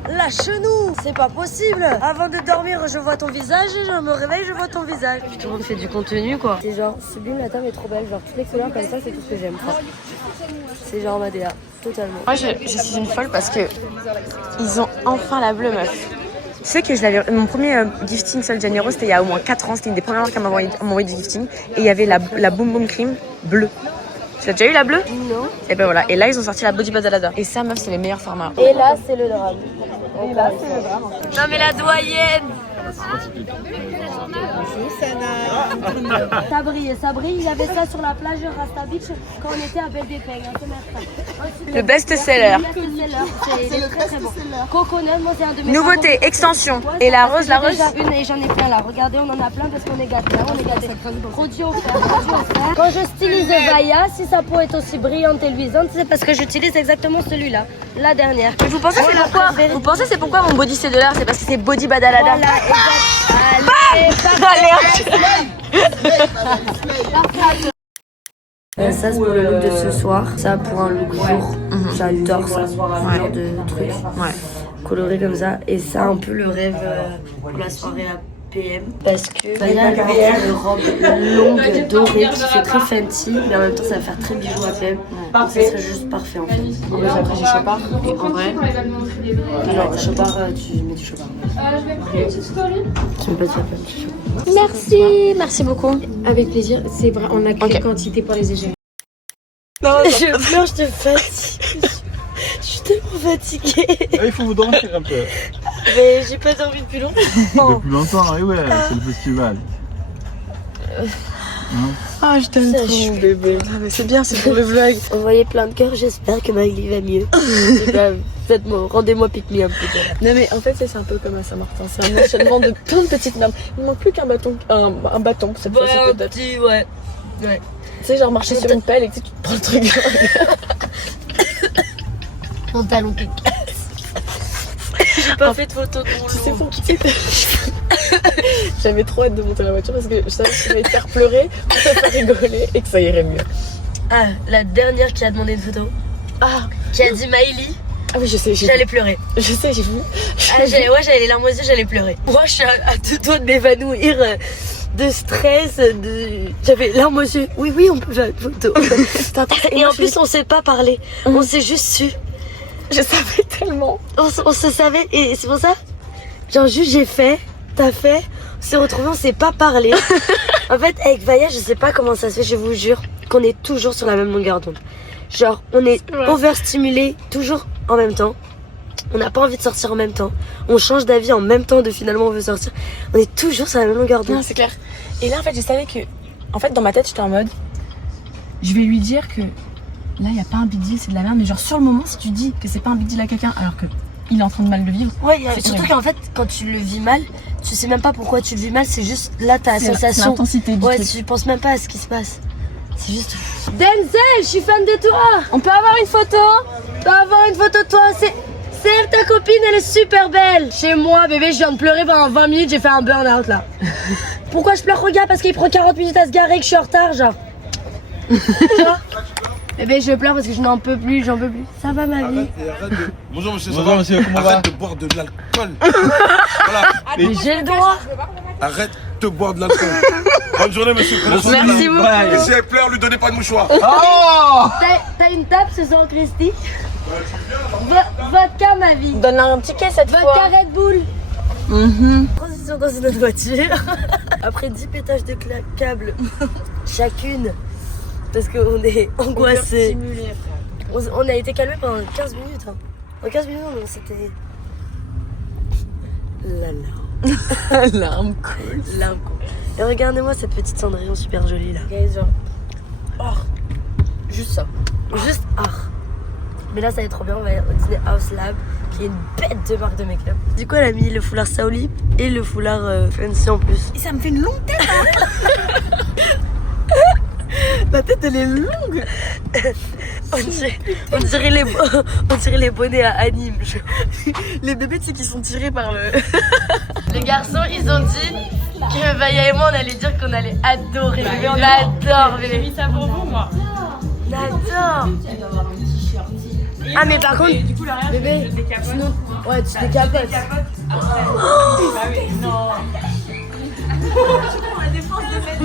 Lâche-nous! C'est pas possible! Avant de dormir, je vois ton visage et je me réveille, je vois ton visage. Puis tout le monde fait du contenu quoi. C'est genre, sublime, la table est trop belle. Genre, toutes les couleurs comme ça, c'est tout ce que j'aime. Enfin, c'est genre ma DA, totalement. Moi je suis une folle parce que ils ont enfin la bleue meuf. Tu sais que je l'avais, mon premier gifting Sol Janeiro c'était il y a au moins 4 ans. C'était une des premières marques à m'envoyer du gifting. Et il y avait la Boom Boom Cream bleue. Tu l'as déjà eu la bleue? Non. Et ben voilà, et là ils ont sorti la Body Badalada. Et ça meuf c'est les meilleurs formats. Et là, c'est le drame. Et là, c'est le drame. Non mais la doyenne! Ça brille, il y avait ça sur la plage Rasta Beach quand on était à Belle des Peignes, Le best-seller. C'est le très très bon. Coconut, moi c'est un de mes Nouveauté, favoris. extension. Et la rose, la rose. Déjà une et j'en ai plein là. Regardez, on en a plein parce qu'on est gâtés. On est gâtés. Produit offert. Quand je stylise Vaya, si sa peau est aussi brillante et luisante, c'est parce que j'utilise exactement celui-là, la dernière. Mais vous pensez c'est pourquoi? Vous pensez c'est pourquoi mon body c'est de l'art? C'est parce que c'est Body Badalada. Voilà, ça c'est pour le look de ce soir, ça pour un look jour, j'adore ça, ce genre de truc coloré comme ça, et ça un peu le rêve pour la soirée à PM, parce que il y a une robe longue dorée qui fait très fancy, mais en même temps ça va faire très bijou à PM, donc ça serait juste parfait en fait. Après j'ai Chopard, et en vrai, non, Chopard, tu mets du Chopard. Tu mets pas de Chopard. Merci beaucoup. Avec plaisir. C'est vrai, on a créé quantité pour les égéries. Non, je pleure, je te fatigue. Je suis tellement fatiguée. Il faut vous dormir un peu. Mais j'ai pas dormi depuis longtemps. Depuis longtemps, oui, ouais, c'est le festival. Ah, je t'aime trop, mon bébé. Ah, mais c'est bien, c'est pour le vlog. Envoyez plein de cœurs, j'espère que Magli va mieux. Faites-moi, rendez-moi pique-me un peu. Non mais en fait c'est un peu comme à Saint-Martin, c'est un enchaînement de plein de petites larmes. Il ne manque plus qu'un bâton, un bâton cette fois-ci peut-être. Petit, ouais. Tu sais, genre marcher sur une pelle et que tu te prends le truc. Mon talon qui casse. J'ai pas fait de photo pour tu sais pour qui J'avais trop hâte de monter dans la voiture parce que je savais que ça allait te faire pleurer, pour te faire rigoler et que ça irait mieux. Ah, la dernière qui a demandé une photo. Ah, qui a dit Maïli. Ah oui, je sais, j'allais pleurer. Je sais, j'ai vu. Ah, j'avais les larmes aux yeux, j'allais pleurer. Moi, je suis à tout doigt de m'évanouir de stress, j'avais les larmes aux yeux. Oui, on peut faire une photo. Et en plus, on sait pas parler. On s'est juste su. Je savais tellement. On se savait, et c'est pour ça. Genre, juste j'ai fait, t'as fait, on s'est retrouvés, on s'est pas parlé. En fait, avec Vaya, je sais pas comment ça se fait, je vous jure, qu'on est toujours sur la même longueur d'onde. Genre, on est overstimulé, toujours en même temps. On n'a pas envie de sortir en même temps. On change d'avis en même temps de finalement on veut sortir. On est toujours sur la même longueur d'onde. Non, c'est clair. Et là, en fait, je savais que, en fait, dans ma tête, j'étais en mode, je vais lui dire que là, il y a pas un big deal, c'est de la merde. Mais genre, sur le moment, si tu dis que c'est pas un big deal à quelqu'un, alors que il est en train de mal le vivre. Ouais, surtout qu'en fait, quand tu le vis mal, tu sais même pas pourquoi tu le vis mal. C'est juste là, ta sensation. L'intensité du truc. Tu penses même pas à ce qui se passe. C'est juste. Denzel, je suis fan de toi. On peut avoir une photo? On peut avoir une photo de toi. Serre ta copine, elle est super belle. Chez moi, bébé, je viens de pleurer pendant 20 minutes, j'ai fait un burn-out là. Pourquoi je pleure? Regarde, parce qu'il prend 40 minutes à se garer, que je suis en retard, genre. Bébé, je pleure parce que je n'en peux plus, j'en peux plus. Ça va ma vie? Bonjour monsieur, bonjour monsieur, comment va? Arrête de boire de l'alcool. Voilà. Mais j'ai le droit. Arrête de boire de l'alcool. Bonne journée monsieur. Merci beaucoup. Et si elle pleure, lui donnez pas de mouchoir. Oh, t'as une tape ce soir, Christy? Vodka ma vie. Donne un ticket cette fois. Vodka Red Bull. Transition dans une autre voiture. Après 10 pétages de câbles chacune. Parce qu'on est angoissés. On a été calmés pendant 15 minutes. Hein. En 15 minutes, on s'était... La larme. Larme cool. Larme cool. Et regardez-moi cette petite Cendrillon super jolie là. Juste ça. Juste Mais là ça va être trop bien, on va au dîner House Lab, qui est une bête de marque de make-up. Du coup elle a mis le foulard Saoli et le foulard Fancy en plus. Et ça me fait une longue tête hein. Ma tête elle est longue. on dirait les bonnets à anime. Les bébés tu sais qui sont tirés par le... Les garçons ils ont dit que Vaya et moi on allait dire qu'on allait adorer. Bébé, on adore bébé. J'ai mis ça pour vous moi. On adore. Ah mais par contre, du coup, l'arrière, bébé, sinon, ouais tu décapotes.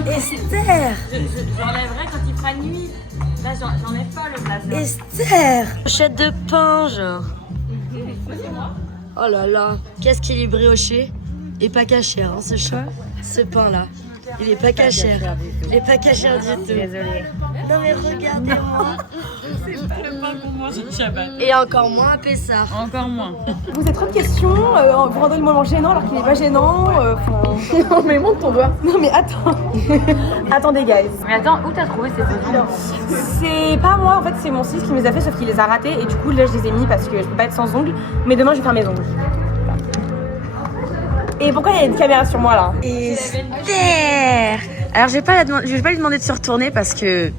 Esther. J'enlèverai quand il fera nuit. Là, j'enlève pas le blason. Esther. Pochette de pain, genre. Oh là là. Qu'est-ce qu'il est brioché et pas cachère, hein, ce choix. Ce pain-là. Il est pas cachère. Il est pas cachère du tout. Désolée. Non mais regardez-moi. C'est pas le pain qu'on mange au Shabbat. Et encore moins à Pessah. Encore moins. Vous avez trop de questions, vous rendez le moment gênant alors qu'il n'est pas gênant. Non mais monte ton doigt. Non mais attends. Attendez guys. Mais attends, où t'as trouvé ces photos? C'est pas moi en fait, c'est mon sis qui me les a fait sauf qu'il les a ratés et du coup là je les ai mis parce que je peux pas être sans ongles. Mais demain je vais faire mes ongles. Et pourquoi il y a une caméra sur moi là? Esther. Alors je vais pas lui demander de se retourner parce que...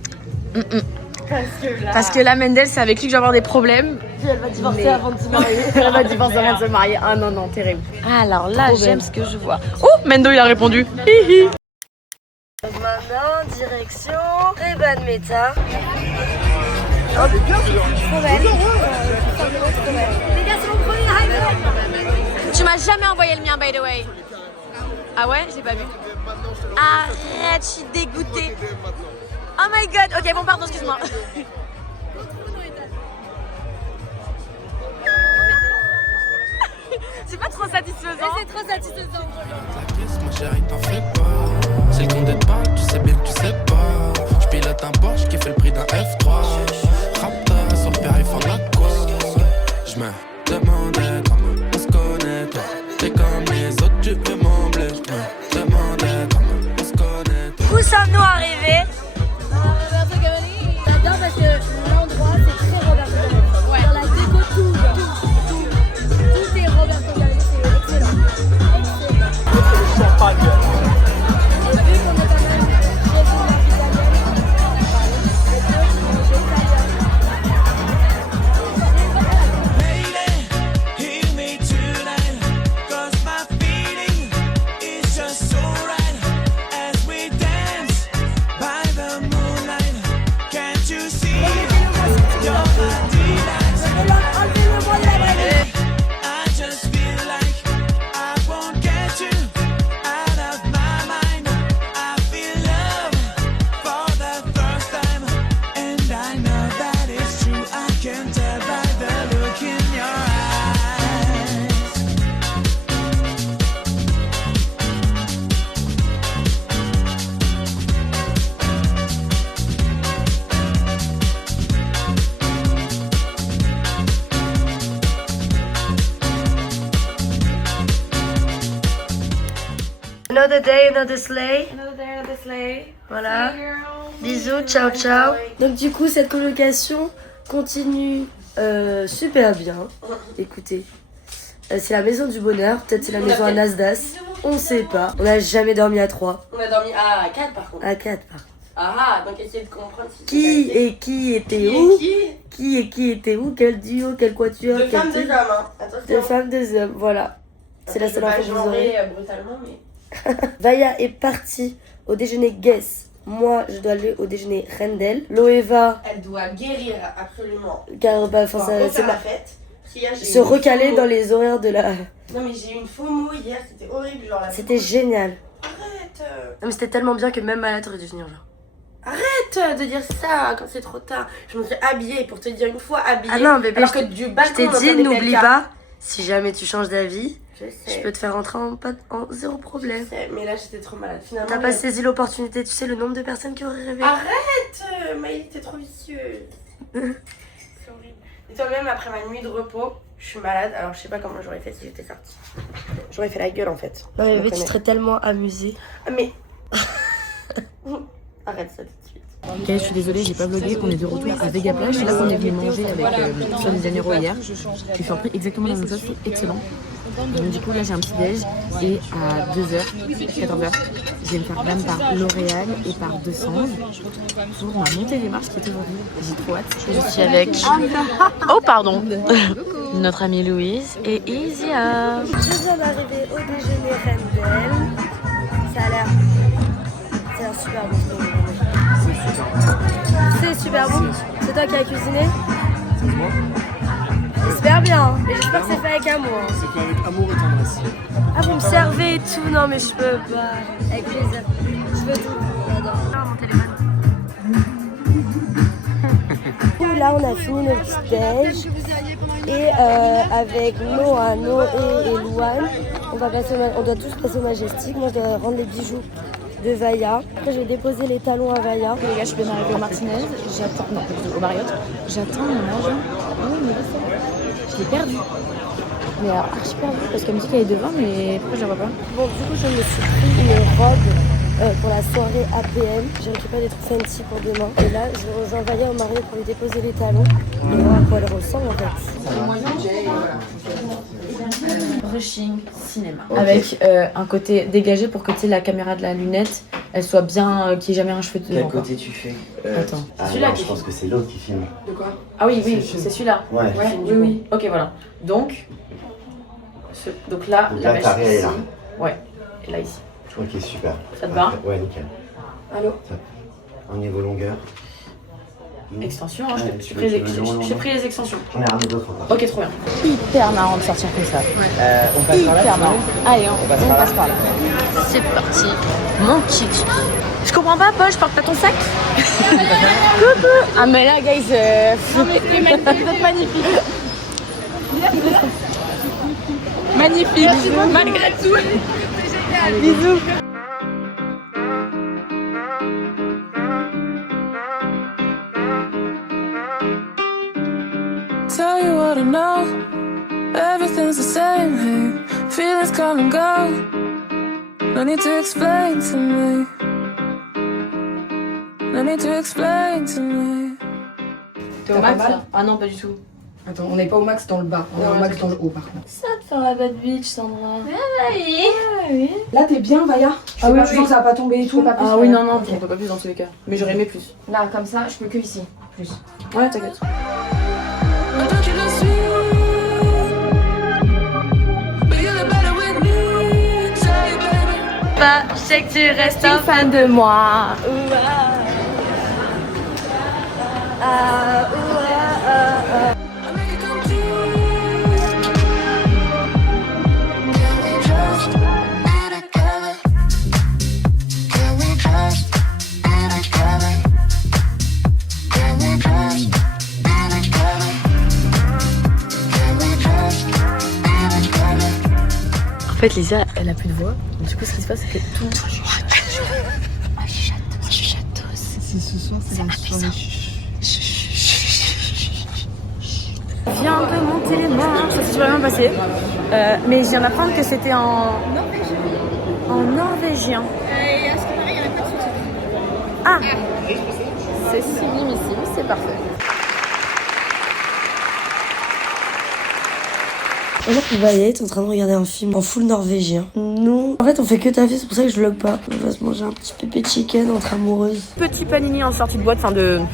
Parce que là Mendel c'est avec lui que je vais avoir des problèmes. Puis elle va divorcer avant de se marier. Elle va divorcer avant de se marier. Ah non non, terrible. Alors là j'aime ce que je vois. Oh, Mendo il a répondu. Hihi. Maintenant, direction Ray-Ban Meta. Trop belle. Les gars, c'est mon premier high. Tu m'as jamais envoyé le mien by the way. Ah ouais, j'ai pas vu. Arrête, je suis dégoûtée. Oh my god, ok bon pardon, excuse-moi. C'est pas trop satisfaisant. C'est trop satisfaisant. La pièce, ma chérie, t'en fais pas. C'est le condé de balle, tu sais bien que tu sais pas. Je pilote un Porsche qui fait le prix d'un F3. Rapta, son père, ils font de la course. Je me demandais comment on se connaît, toi. T'es comme les autres, tu peux m'embler. Je me demandais comment on se connaît, toi. Où sommes-nous arrivés? J'adore parce que l'endroit c'est très Roberto Galli. Ouais. Dans la déco, tout est Roberto Galli, c'est excellent. Et vu qu'on est quand même chez une Another day, another sleigh. Another day, another sleigh. Voilà. Bisous, ciao ciao. Donc du coup cette colocation continue super bien. Écoutez, c'est la maison du bonheur, peut-être c'est la maison à Nasdaq, on sait pas. On n'a jamais dormi à 3. On a dormi à 4 par contre. À 4 par contre. Ah, donc essayez de comprendre si Qui et qui était où? Qui et qui était où? Quel duo, quel quatuor? Deux femmes, deux hommes, hein. Attention. Deux femmes, deux hommes, voilà. C'est la seule info que vous aurez. Brutalement, mais... Vaya est partie au déjeuner Guess. Moi, je dois aller au déjeuner Rendel. Loeva... Elle doit guérir, absolument. Car, bah, enfin, c'est la fête. Hier, se recaler dans les horaires de la... Non, mais j'ai eu une FOMO hier, c'était horrible. Genre C'était génial. Arrête. Non, mais c'était tellement bien que même Malade aurait dû venir, genre. Arrête de dire ça quand c'est trop tard. Je me suis habillée pour te dire une fois habillée. Ah non, bébé, alors que du balcon, je t'ai dit, on n'oublie PLK. pas, si jamais tu changes d'avis, Je je peux te faire rentrer en zéro problème. Mais là, j'étais trop malade. Finalement, T'as pas saisi l'opportunité, tu sais le nombre de personnes qui auraient rêvé. Arrête Maïli, t'es trop vicieuse. C'est horrible. Et toi-même, après ma nuit de repos, je suis malade. Alors, je sais pas comment j'aurais fait si j'étais sortie. J'aurais fait la gueule, en fait. Non, mais Je me bébé, tu connais. serais tellement amusée. Ah, mais... Arrête ça tout de suite. Ok, je suis désolée, j'ai pas vlogué. On est de retour à Vega Plage. C'est là qu'on est venu manger avec Sol de Janeiro hier. J'ai fait après exactement la même chose, c'est excellent. Donc, du coup, là j'ai un petit déj et à 2h, 14h, je vais me faire blâme par L'Oréal et par 200 pour ma montée des marches qui est aujourd'hui. J'ai trop hâte. Je suis avec. Oh, pardon! Notre amie Louise et Isia. Je viens d'arriver au déjeuner Rendel. Ça a l'air super bon. C'est super bon. C'est toi qui as cuisiné? C'est moi. J'espère bien. Et j'espère que c'est fait avec amour. C'est fait avec amour et tendresse. Ah, vous me servez et tout? Non, mais je peux pas. Avec plaisir. Je veux tout. J'adore. Là, on a fini notre petit déj. Et avec Noah, Noé et Louane, on doit tous passer au Majestic. Moi, je dois rendre les bijoux de Vaya. Après, je vais déposer les talons à Vaya. Les gars, je suis bien arrivée au Martinez. J'attends. Non, plutôt au Marriott. J'attends mon agent. Oh, mais là, je l'ai perdu. Mais alors, archi perdu. Parce qu'elle me dit qu'elle est devant, mais pourquoi je la vois pas? Bon, du coup, je me suis pris une robe pour la soirée APM. J'ai récupéré des trucs fancy pour demain. Et là, je rejoins Vaya au Marriott pour lui déposer les talons. Et voir à quoi elle ressemble en fait. Brushing cinéma. Okay. Avec un côté dégagé pour que la caméra de la lunette, elle soit bien, qu'il n'y ait jamais un cheveu devant. Quel côté tu fais Attends. Ah non, je pense que c'est l'autre qui filme. De quoi? Ah oui, oui, c'est celui-là. Ouais. Oui. Ok, voilà. Donc là, la mèche elle est ici. là. Ouais. Et là, ici. Ok, super. Ça te va? Ouais, nickel. Allô? Au niveau longueur. Extension, hein, j'ai pris les extensions. J'en ai ramené d'autres encore. Ok, trop bien. Hyper marrant de sortir comme ça. On passe par là. Hyper marrant. Allez, on passe par là. C'est parti. Mon kick. Je comprends pas, Paul, je porte pas ton sac. Coucou. Ah, mais là, guys, vous êtes magnifiques. Magnifique, malgré tout. Bisous. Tell you what I know, everything's the same, hey. Feelings come and go, no need to explain to me. No need to explain to me. T'es au max là? Ah non, pas du tout. Attends, on n'est pas au max dans le bas, on est au max dans le haut par contre. Ça te faire la bad bitch, Sandra. Oui. Là t'es bien, Vaya? Ah oui, tu sens que ça va pas tomber et tout? Ah oui, non, on peut pas plus dans tous les cas. Mais j'aurais aimé plus. Là, comme ça, je peux que ici. Plus. Ouais, t'inquiète. Bah, je sais que tu restes un fan de moi. En fait, Lisa, elle a plus de voix. Donc, du coup, ce qui se passe, c'est que tout. Moi, je chuchote. C'est ce soir, c'est la soirée. Viens de monter les marches. Ça s'est super bien passé. Mais je viens d'apprendre que c'était en norvégien. Et à ce qui paraît, il n'y avait pas de sous-titres. Ah, c'est sublimissime, c'est parfait. Et là, Vaya est en train de regarder un film en full norvégien. Nous, En fait, on fait que taffer, c'est pour ça que je vlog pas. On va se manger un petit pépé chicken entre amoureuses. Petit panini en sortie de boîte, enfin de... Là,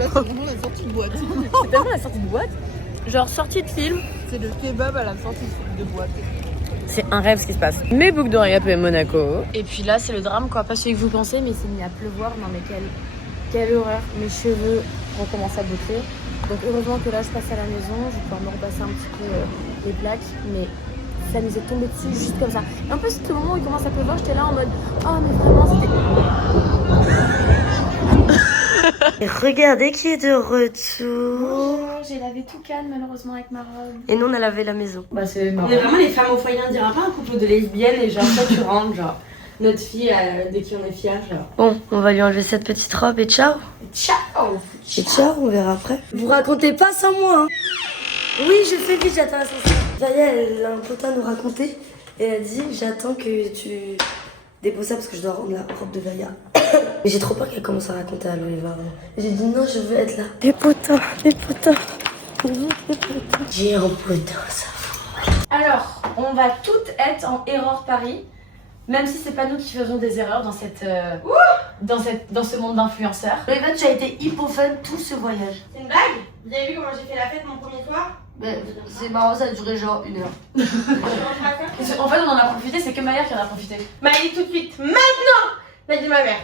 c'est vraiment la sortie de boîte. C'est tellement la sortie de boîte. Genre sortie de film. C'est le kebab à la sortie de boîte. C'est un rêve ce qui se passe. Mes boucles d'oreilles à Monaco. Et puis là, c'est le drame quoi. Pas celui que vous pensez, mais c'est mis à pleuvoir. Non mais quelle horreur. Mes cheveux recommencent à bouffer. Donc heureusement que là, je passe à la maison. Je vais pouvoir me repasser un petit peu les plaques. Mais ça nous est tombé dessus juste comme ça. Et en plus, au moment où il commence à pleuvoir, j'étais là en mode oh mais vraiment c'était... Et regardez qui est de retour. J'ai lavé tout calme malheureusement avec ma robe. Et nous on a lavé la maison. Bah c'est marrant. On est vraiment les femmes au foyer, on dirait pas un couple de lesbiennes et genre toi tu rentres genre notre fille de qui on est fière genre. Bon, on va lui enlever cette petite robe et ciao. Ciao. Et ciao, on verra après. Vous racontez pas sans moi hein. Oui, je fais vite, j'attends l'ascenseur. Vaya, elle a un potin à nous raconter et elle dit j'attends que tu déposes ça parce que je dois rendre la robe de Vaya. Mais j'ai trop peur qu'elle commence à raconter à Loéva. J'ai dit non, je veux être là. Des potins, des potins. J'ai un potin, ça va. Alors, on va toutes être en Erreur Paris, même si c'est pas nous qui faisons des erreurs dans cette, dans ce monde d'influenceurs. Loéva, tu as été hypo fun tout ce voyage. C'est une blague? Vous avez vu comment j'ai fait la fête mon premier soir? C'est marrant, ça a duré genre 1 heure. En fait, on en a profité, c'est que Maya qui en a profité. Maëlie tout de suite, maintenant! M'a dit ma mère.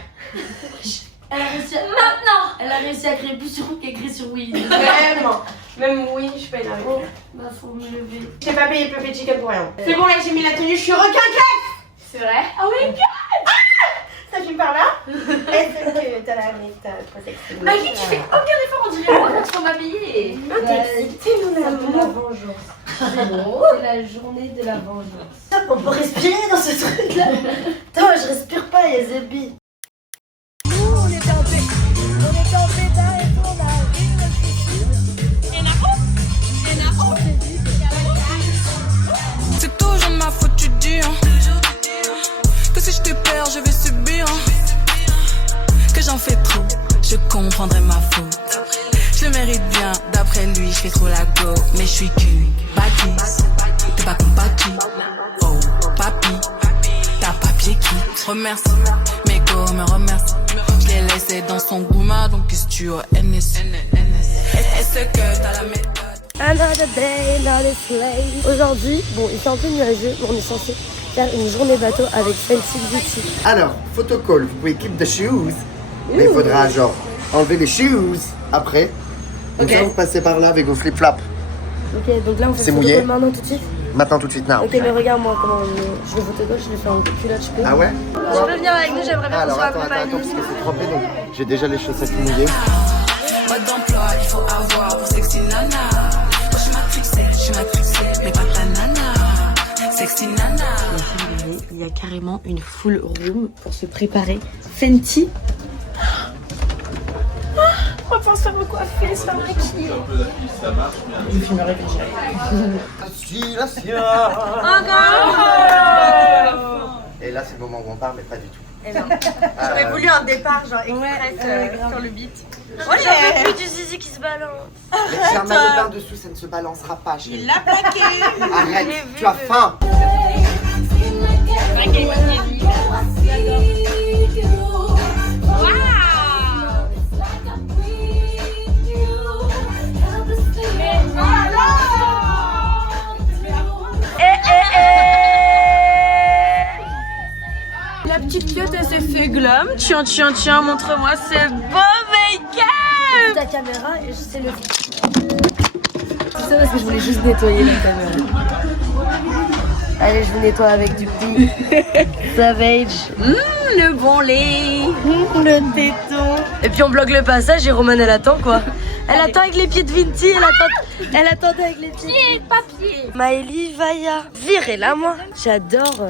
Elle a réussi à... Maintenant! Elle a réussi à créer plus sur route qu'écrit sur Wii. Vraiment. Même oui, je suis pas énervée. Oh, bah faut me lever. J'ai pas payé Pepe Chicken pour rien. C'est bon là, j'ai mis la tenue, je suis requinquette! C'est vrai? Oh my god! Ça tu me parles là? Est-ce que t'as la protection? Magie, tu fais aucun effort, on dirait moi quand tu vas m'habiller. C'est mon amour. La vengeance. C'est la journée de la vengeance. On peut respirer dans ce truc là. Attends, je respire pas, il y a Zébi. Nous on était en paix. On était en pétard et tout, on a vu C'est toujours ma faute, tu dis hein. Que si je te perds, je vais subir hein. Que j'en fais trop, je comprendrai ma faute. Je le mérite bien, d'après lui, je fais trop la go. Mais je suis qu'une bâtisse, t'es pas compatible. Oh, papi, t'as papier qui remercie. Mes go me remercie. Je l'ai laissé dans son gouma, donc qu'est-ce que tu as NS. Est-ce que t'as la méthode? Another day, another slave. Aujourd'hui, bon, il fait un peu nuageux, mais on est censé faire une journée bateau avec Fenty Beauty. Alors, photocall, vous pouvez keep the shoes, mais il faudra genre enlever les shoes après. Comme ça, vous passez par là avec vos flip-flops. Ok, donc là on fait C'est le mouillé. photocall maintenant tout de suite. Maintenant, tout de suite, now. Ok, mais regarde moi comment je le photocall, je le fais en culotte, je peux. Ah ouais? Tu peux venir avec nous, j'aimerais bien qu'on Alors, soit attends, accompagnés. parce que c'est trempé, donc j'ai déjà les chaussettes mouillées. Pas d'emploi, il faut avoir pour sexy nana. Moi je suis matrixée, mais pas ta nana. Sexy nana. Il y a carrément une full room pour se préparer. Fenty. On va pouvoir se faire recoiffer, se faire maquiller. Je filmerai quand j'irai. Et là, c'est le moment où on part, mais pas du tout. J'aurais voulu un départ genre express sur le beat. Moi j'en peux plus du zizi qui se balance. J'ai un maillot par-dessous, ça ne se balancera pas, chérie. Il l'a plaqué. Arrête, tu as faim. La petite fiotte elle s'est fait glam. Tiens, montre-moi ce beau make-up. Ta caméra, c'est le... C'est ça parce que je voulais juste nettoyer la caméra. Allez, je vous nettoie avec du petit Savage. Le bon lait. Le téton. Et puis on bloque le passage et Romane elle attend quoi. Elle attend avec les pieds de Vinti, elle attendait avec les pieds de papier. Maëlie, Vaya, virez-la moi. J'adore.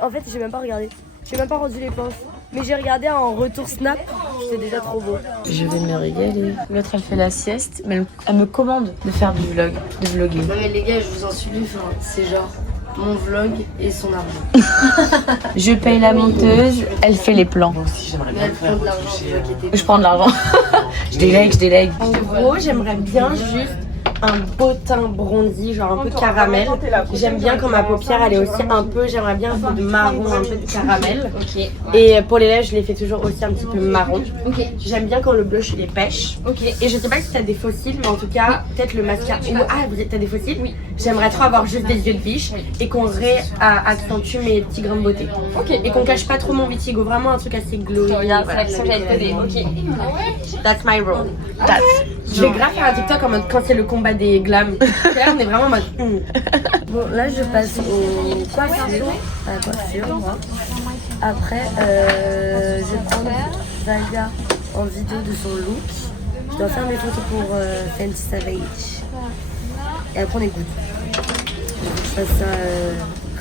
En fait, j'ai même pas regardé. J'ai même pas rendu les pinces. Mais j'ai regardé en retour snap, c'était déjà trop beau. Je vais me régaler. L'autre elle fait la sieste, mais elle me commande de faire du vlog, de vlogger. Non mais les gars, je vous en supplie, c'est genre mon vlog et son argent. Je paye la monteuse, elle fait les plans. Moi aussi j'aimerais bien faire de l'argent. Je prends de l'argent. je délègue. En gros, j'aimerais bien juste un beau teint bronzy, genre un peu caramel. J'aime bien quand ma paupière elle est aussi un peu, j'aimerais bien un peu de marron, un peu de caramel. Et pour les lèvres, je les fais toujours aussi un petit peu marron. J'aime bien quand le blush il est pêche. Et je sais pas si t'as des fossiles, mais en tout cas, peut-être le mascara. Ah, t'as des fossiles? Oui. J'aimerais trop avoir juste des yeux de biche et qu'on réaccentue mes petits grains de beauté. Et qu'on cache pas trop mon vitiligo, vraiment un truc assez glowy. Regarde, c'est l'action que j'allais te poser. That's my role. Je vais grave faire un TikTok en mode quand c'est le combat des glams. Là, on est vraiment en mode. Bon, là, je passe au coiffure. À la coiffure, moi. Après, je vais prendre Valia en vidéo de son look. Je dois faire mes photos pour Fenty Savage. Et après, on écoute. Je fasse ça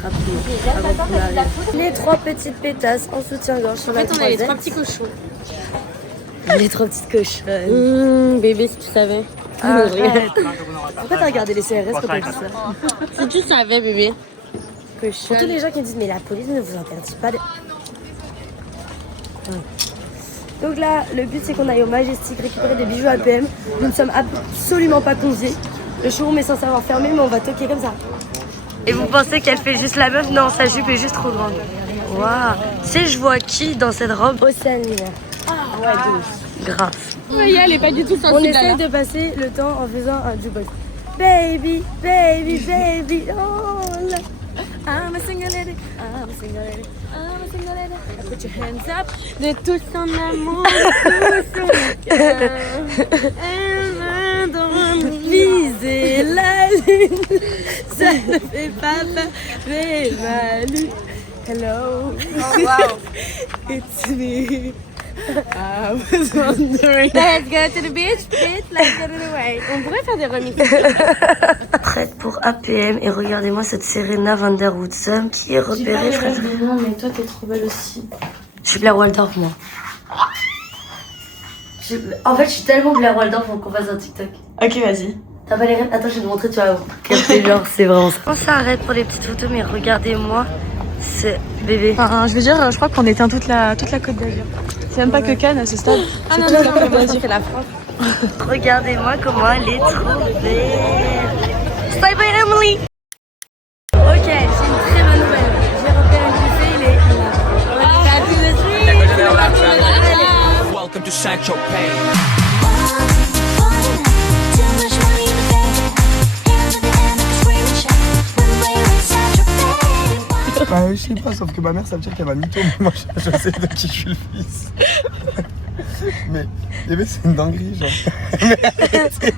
rapidement. Avant qu'on arrive. Les 3 petites pétasses en soutien-gorge sur la En fait, on a les 3 croisette. petits cochons. Les 3 petites cochonnes. Bébé, si tu savais. Arrête. Pourquoi t'as regardé les CRS quand t'as dit ça? Si tu savais, bébé. Pour tous les gens qui me disent, mais la police ne vous interdit pas de. Donc là, le but c'est qu'on aille au Majestic récupérer des bijoux APM. Nous ne sommes absolument pas conviés. Le showroom est censé avoir fermé, mais on va toquer comme ça. Et vous pensez qu'elle fait juste la meuf? Non, sa jupe est juste trop grande. Waouh. Tu sais, je vois qui dans cette robe? Océanie. Ah ouais, de ouf. Grave. Oui, elle est pas du tout sensible. On essaie de passer le temps en faisant un jukebox. Baby, baby, baby, oh là. I'm a single lady, I'm a single lady, I'm a single lady. Put your hands up. De tout son amour, de tout son cœur. Viser la lune, ça ne fait pas peur, mais Manu. Hello. Oh wow. It's me. I was wondering. Let's go to the beach, bitch, let's go to the way. On pourrait faire des remixes. Prête pour APM et regardez-moi cette Serena Van Der Woodsen qui est repérée. Non, mais toi t'es trop belle aussi. Je suis Blair Waldorf, moi. En fait, je suis tellement Blair Waldorf qu'on fasse un TikTok. Ok, vas-y. T'as pas les rêves? Attends, je vais te montrer, tu vas capter, genre, c'est vraiment ça. On s'arrête pour les petites photos, mais regardez-moi ce bébé. Enfin, je veux dire, je crois qu'on éteint toute la Côte d'Azur. C'est même pas que Cannes à ce stade. Ah non, non, c'est la France. Regardez-moi comment elle est trop belle. Stay by Emily. Ok, j'ai une très bonne nouvelle. J'ai repéré une buffet, il est là. On est happy the street. Welcome to Saint-Tropez. Bah, je sais pas, sauf que ma mère, ça veut dire qu'elle m'a mytho, mais moi, je sais de qui je suis le fils. Mais c'est une dinguerie, genre. Mais arrêtez.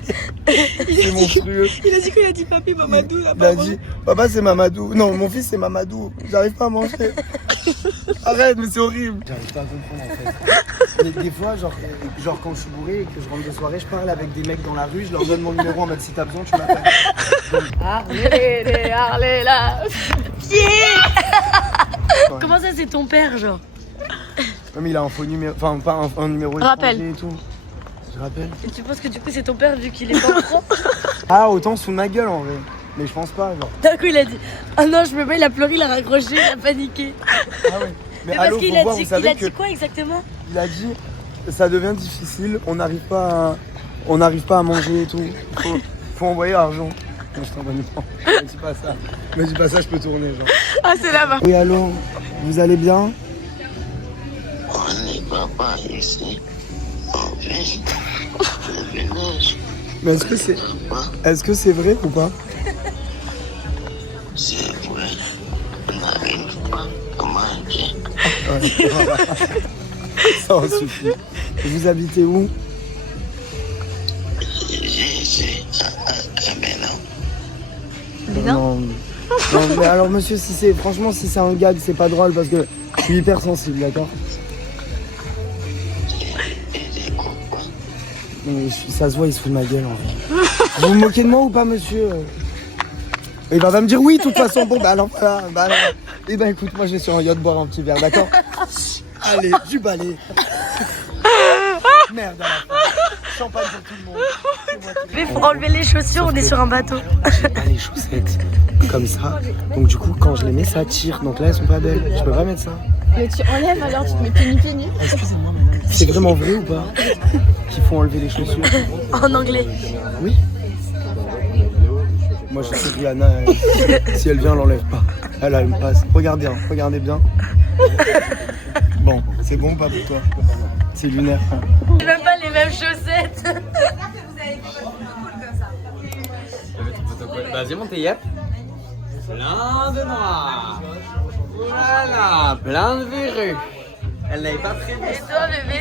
C'est monstrueux. Il a dit quoi? Il a dit papi, Mamadou là. Il a dit, papa c'est Mamadou. Non, mon fils c'est Mamadou. J'arrive pas à manger. Arrête, mais c'est horrible. J'arrive pas à comprendre en fait. Mais des fois, genre quand je suis bourré et que je rentre de soirée, je parle avec des mecs dans la rue, je leur donne mon numéro en mode si t'as besoin, tu m'appelles. Allez là. Comment ça, c'est ton père, genre? Non, mais il a un faux numéro, enfin pas un numéro Rappel. étranger et tout. Je rappelle. Et tu penses que du coup, c'est ton père vu qu'il est pas pro? Ah, autant sous ma gueule en vrai. Mais je pense pas, genre. D'un coup, il a dit ah non, je peux pas, il a pleuré, il a raccroché, il a paniqué. Ah ouais. Mais parce allô, qu'il faut a voir, dit, vous savez il a que dit quoi exactement? il a dit ça devient difficile, on n'arrive pas à manger et tout. Faut envoyer l'argent. Non, je t'envoie pas. Me dis pas ça. Me dis pas ça, je peux tourner, genre. Ah, c'est là-bas. Oui, allô, vous allez bien? On est papa ici. Oh, le village. Mais est-ce que c'est vrai ou pas? C'est vrai. On n'arrive pas à manger. Ouais. Ça en suffit. Vous habitez où? J'ai à Bénin. Non, mais alors monsieur, franchement si c'est un gag, c'est pas drôle parce que je suis hyper sensible, d'accord? Ça se voit, il se fout de ma gueule en vrai. Vous vous moquez de moi ou pas, monsieur? Il va me dire oui, de toute façon. Bon, bah alors voilà. Bah, alors. Et bah écoute, moi je vais sur un yacht boire un petit verre, d'accord? Allez, du balai. Merde à la fin. Champagne pour tout le monde. Mais faut enlever les chaussures, on est sur un bateau. J'ai pas les chaussettes comme ça. Donc du coup, quand je les mets, ça tire. Donc là, elles sont pas belles. Je peux pas mettre ça. Mais tu enlèves alors, tu te mets pieds nus. Excusez-moi, madame. C'est vraiment vrai ou pas qu'il faut enlever les chaussures? En anglais. Oui. Moi je sais que Rihanna, si elle vient, elle l'enlève pas. Elle me passe. Regardez, hein, regardez bien. Bon, c'est bon pas pour toi. C'est lunaire. C'est même pas les mêmes chaussettes. Vas-y, montez, yep. Plein de noirs. Voilà, plein de verrues. Elle n'avait pas prévu. Et toi, bébé?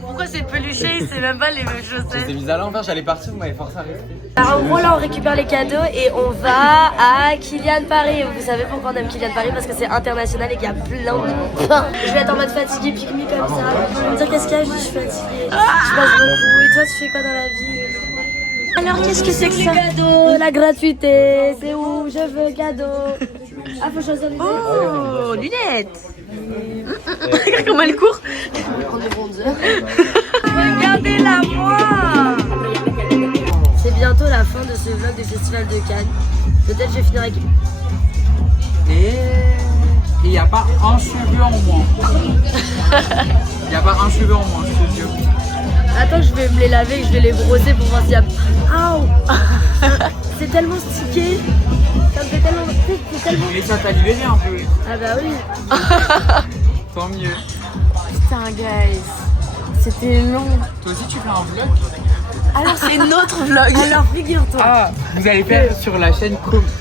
Pourquoi c'est peluché? C'est même pas les mêmes chaussettes. J'étais mise à l'envers, j'allais partir, vous m'avez forcé à rester. Alors en gros là on récupère les cadeaux et on va à Kylian Paris. Vous savez pourquoi on aime Kylian Paris? Parce que c'est international et qu'il y a plein de monde. Je vais être en mode fatigué, pique-me comme ça. Je vais me dire qu'est-ce qu'il y a, je dis je suis fatiguée. Je passe beaucoup. Et toi tu fais quoi dans la vie? Alors qu'est-ce que c'est que ça? Cadeaux, la gratuité, c'est où? Je veux cadeau. Ah faut choisir les lunettes. Oh, lunettes. Regarde comment elle court. Regardez-la moi. C'est bientôt la fin de ce vlog du Festival de Cannes. Peut-être je vais finir avec... Et il n'y a pas un cheveu en moins. Il n'y a pas un cheveu en moins, je te jure. Attends, je vais me les laver et je vais les brosser pour voir s'il y a... Aouh. C'est tellement stické. Ça me fait tellement... C'est tellement... Mais ça t'a libéré un peu. Ah bah oui. Tant mieux. Putain, guys. C'était long. Toi aussi, tu fais un vlog? Alors, c'est notre vlog. Alors, figure-toi. Ah, vous allez faire sur la chaîne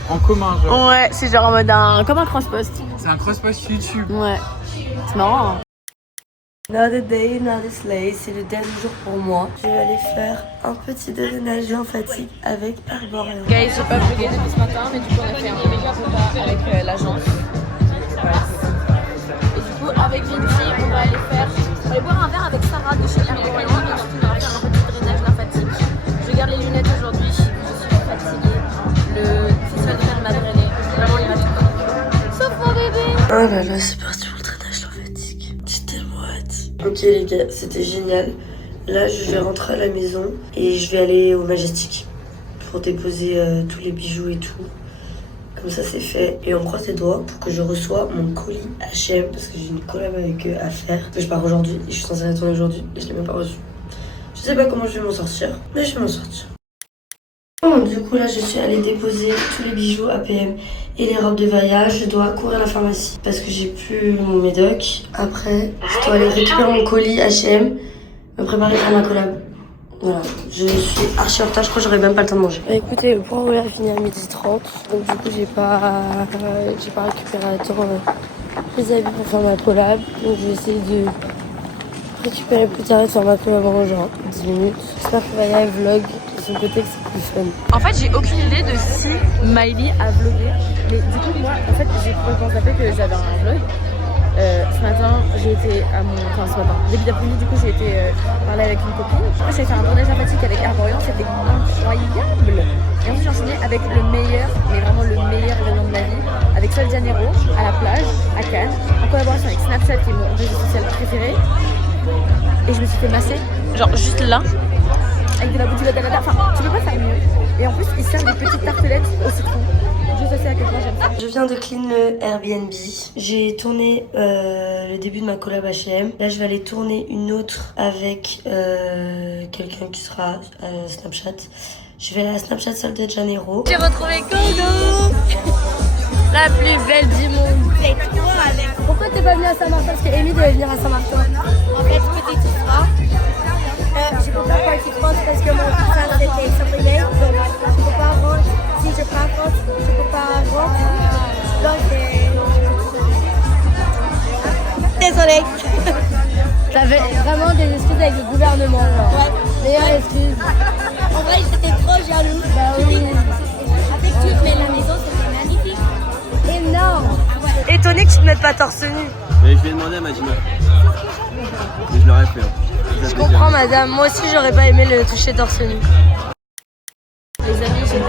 en commun, genre. Ouais, c'est genre en mode comme un cross-post. C'est un cross-post YouTube. Ouais. C'est marrant. Hein. Another day, another slay, c'est le dernier jour pour moi. Je vais aller faire un petit déjeuner lymphatique avec Arboreal. Guys, j'ai pas vlogué depuis ce matin, mais du coup on a fait un méga repas avec l'agence. Et du coup avec Vinci, on va aller boire un verre avec Sarah de chez Arboreal. Et ensuite on va faire un petit drainage lymphatique. Je garde les lunettes aujourd'hui, je suis fatiguée. Le festival de Cannes m'a drainé. Vraiment il m'a tout pris. Sauf mon bébé. Oh là là, c'est parti pour le drainage lymphatique. J'étais moite. Ok les gars, c'était génial. Là je vais rentrer à la maison et je vais aller au Majestic pour déposer tous les bijoux et tout. Comme ça c'est fait. Et on croise les doigts pour que je reçoive mon colis H&M parce que j'ai une collab avec eux à faire. Je pars aujourd'hui et je suis censée retourner aujourd'hui et je l'ai même pas reçu. Je sais pas comment je vais m'en sortir, mais je vais m'en sortir. Bon, du coup là je suis allée déposer tous les bijoux APM et les robes de voyage. Je dois courir à la pharmacie parce que j'ai plus mon médoc. Après je dois aller récupérer mon colis H&M, me préparer pour ma collab. Voilà, je suis archi en retard, je crois que j'aurais même pas le temps de manger. Écoutez, le point roulaire est fini à 12h30, donc du coup j'ai pas récupéré à temps les habits pour faire ma collab. Donc je vais essayer de récupérer plus tard et faire ma collab en genre 10 minutes. J'espère que Vaya vlog de son côté que c'est plus fun. En fait, j'ai aucune idée de si Miley a vlogué. Mais du coup, moi, en fait, j'ai constaté que j'avais un vlog. Ce matin, j'ai été à mon... Enfin, ce matin, début d'après-midi, du coup, j'ai été parler avec une copine. Après, j'ai fait un drainage lymphatique avec Arboreal, c'était incroyable. Et ensuite, j'ai enchaîné avec le meilleur, mais vraiment le meilleur événement de ma vie, avec Sol de Janeiro, à la plage, à Cannes, en collaboration avec Snapchat, qui est mon réseau social préféré. Et je me suis fait masser, genre juste là, avec de la boutique de Canada. Enfin, tu peux pas faire mieux. Et en plus, ils servent des petites tartelettes au citron. Je sais à quel point j'aime ça. Je viens de clean le Airbnb. J'ai tourné le début de ma collab H&M. Là, je vais aller tourner une autre avec quelqu'un qui sera à Snapchat. Je vais aller à Snapchat Sol de Janeiro. J'ai retrouvé Coco, la plus belle du monde. C'est toi, Alex. Pourquoi t'es pas venue à Saint-Martin? Parce qu'Amy devait venir à Saint-Martin. En fait, petite histoire. Je peux pas partir France parce que mon frère était surveillé. Donc, je peux pas rentrer. Si je pars en France, je peux pas rentrer. Donc, désolée. J'avais vraiment des excuses avec le gouvernement. Ouais. Meilleure excuse. En vrai, j'étais trop jaloux. Bah oui. Avec tout, mais la maison, c'était magnifique. Énorme. Ouais. Étonné que tu te mettes pas torse nu. Mais je lui ai demandé à Majima. Mais je l'aurais fait. Je comprends, madame. Moi aussi, j'aurais pas aimé le toucher torse nu. Les amis, j'ai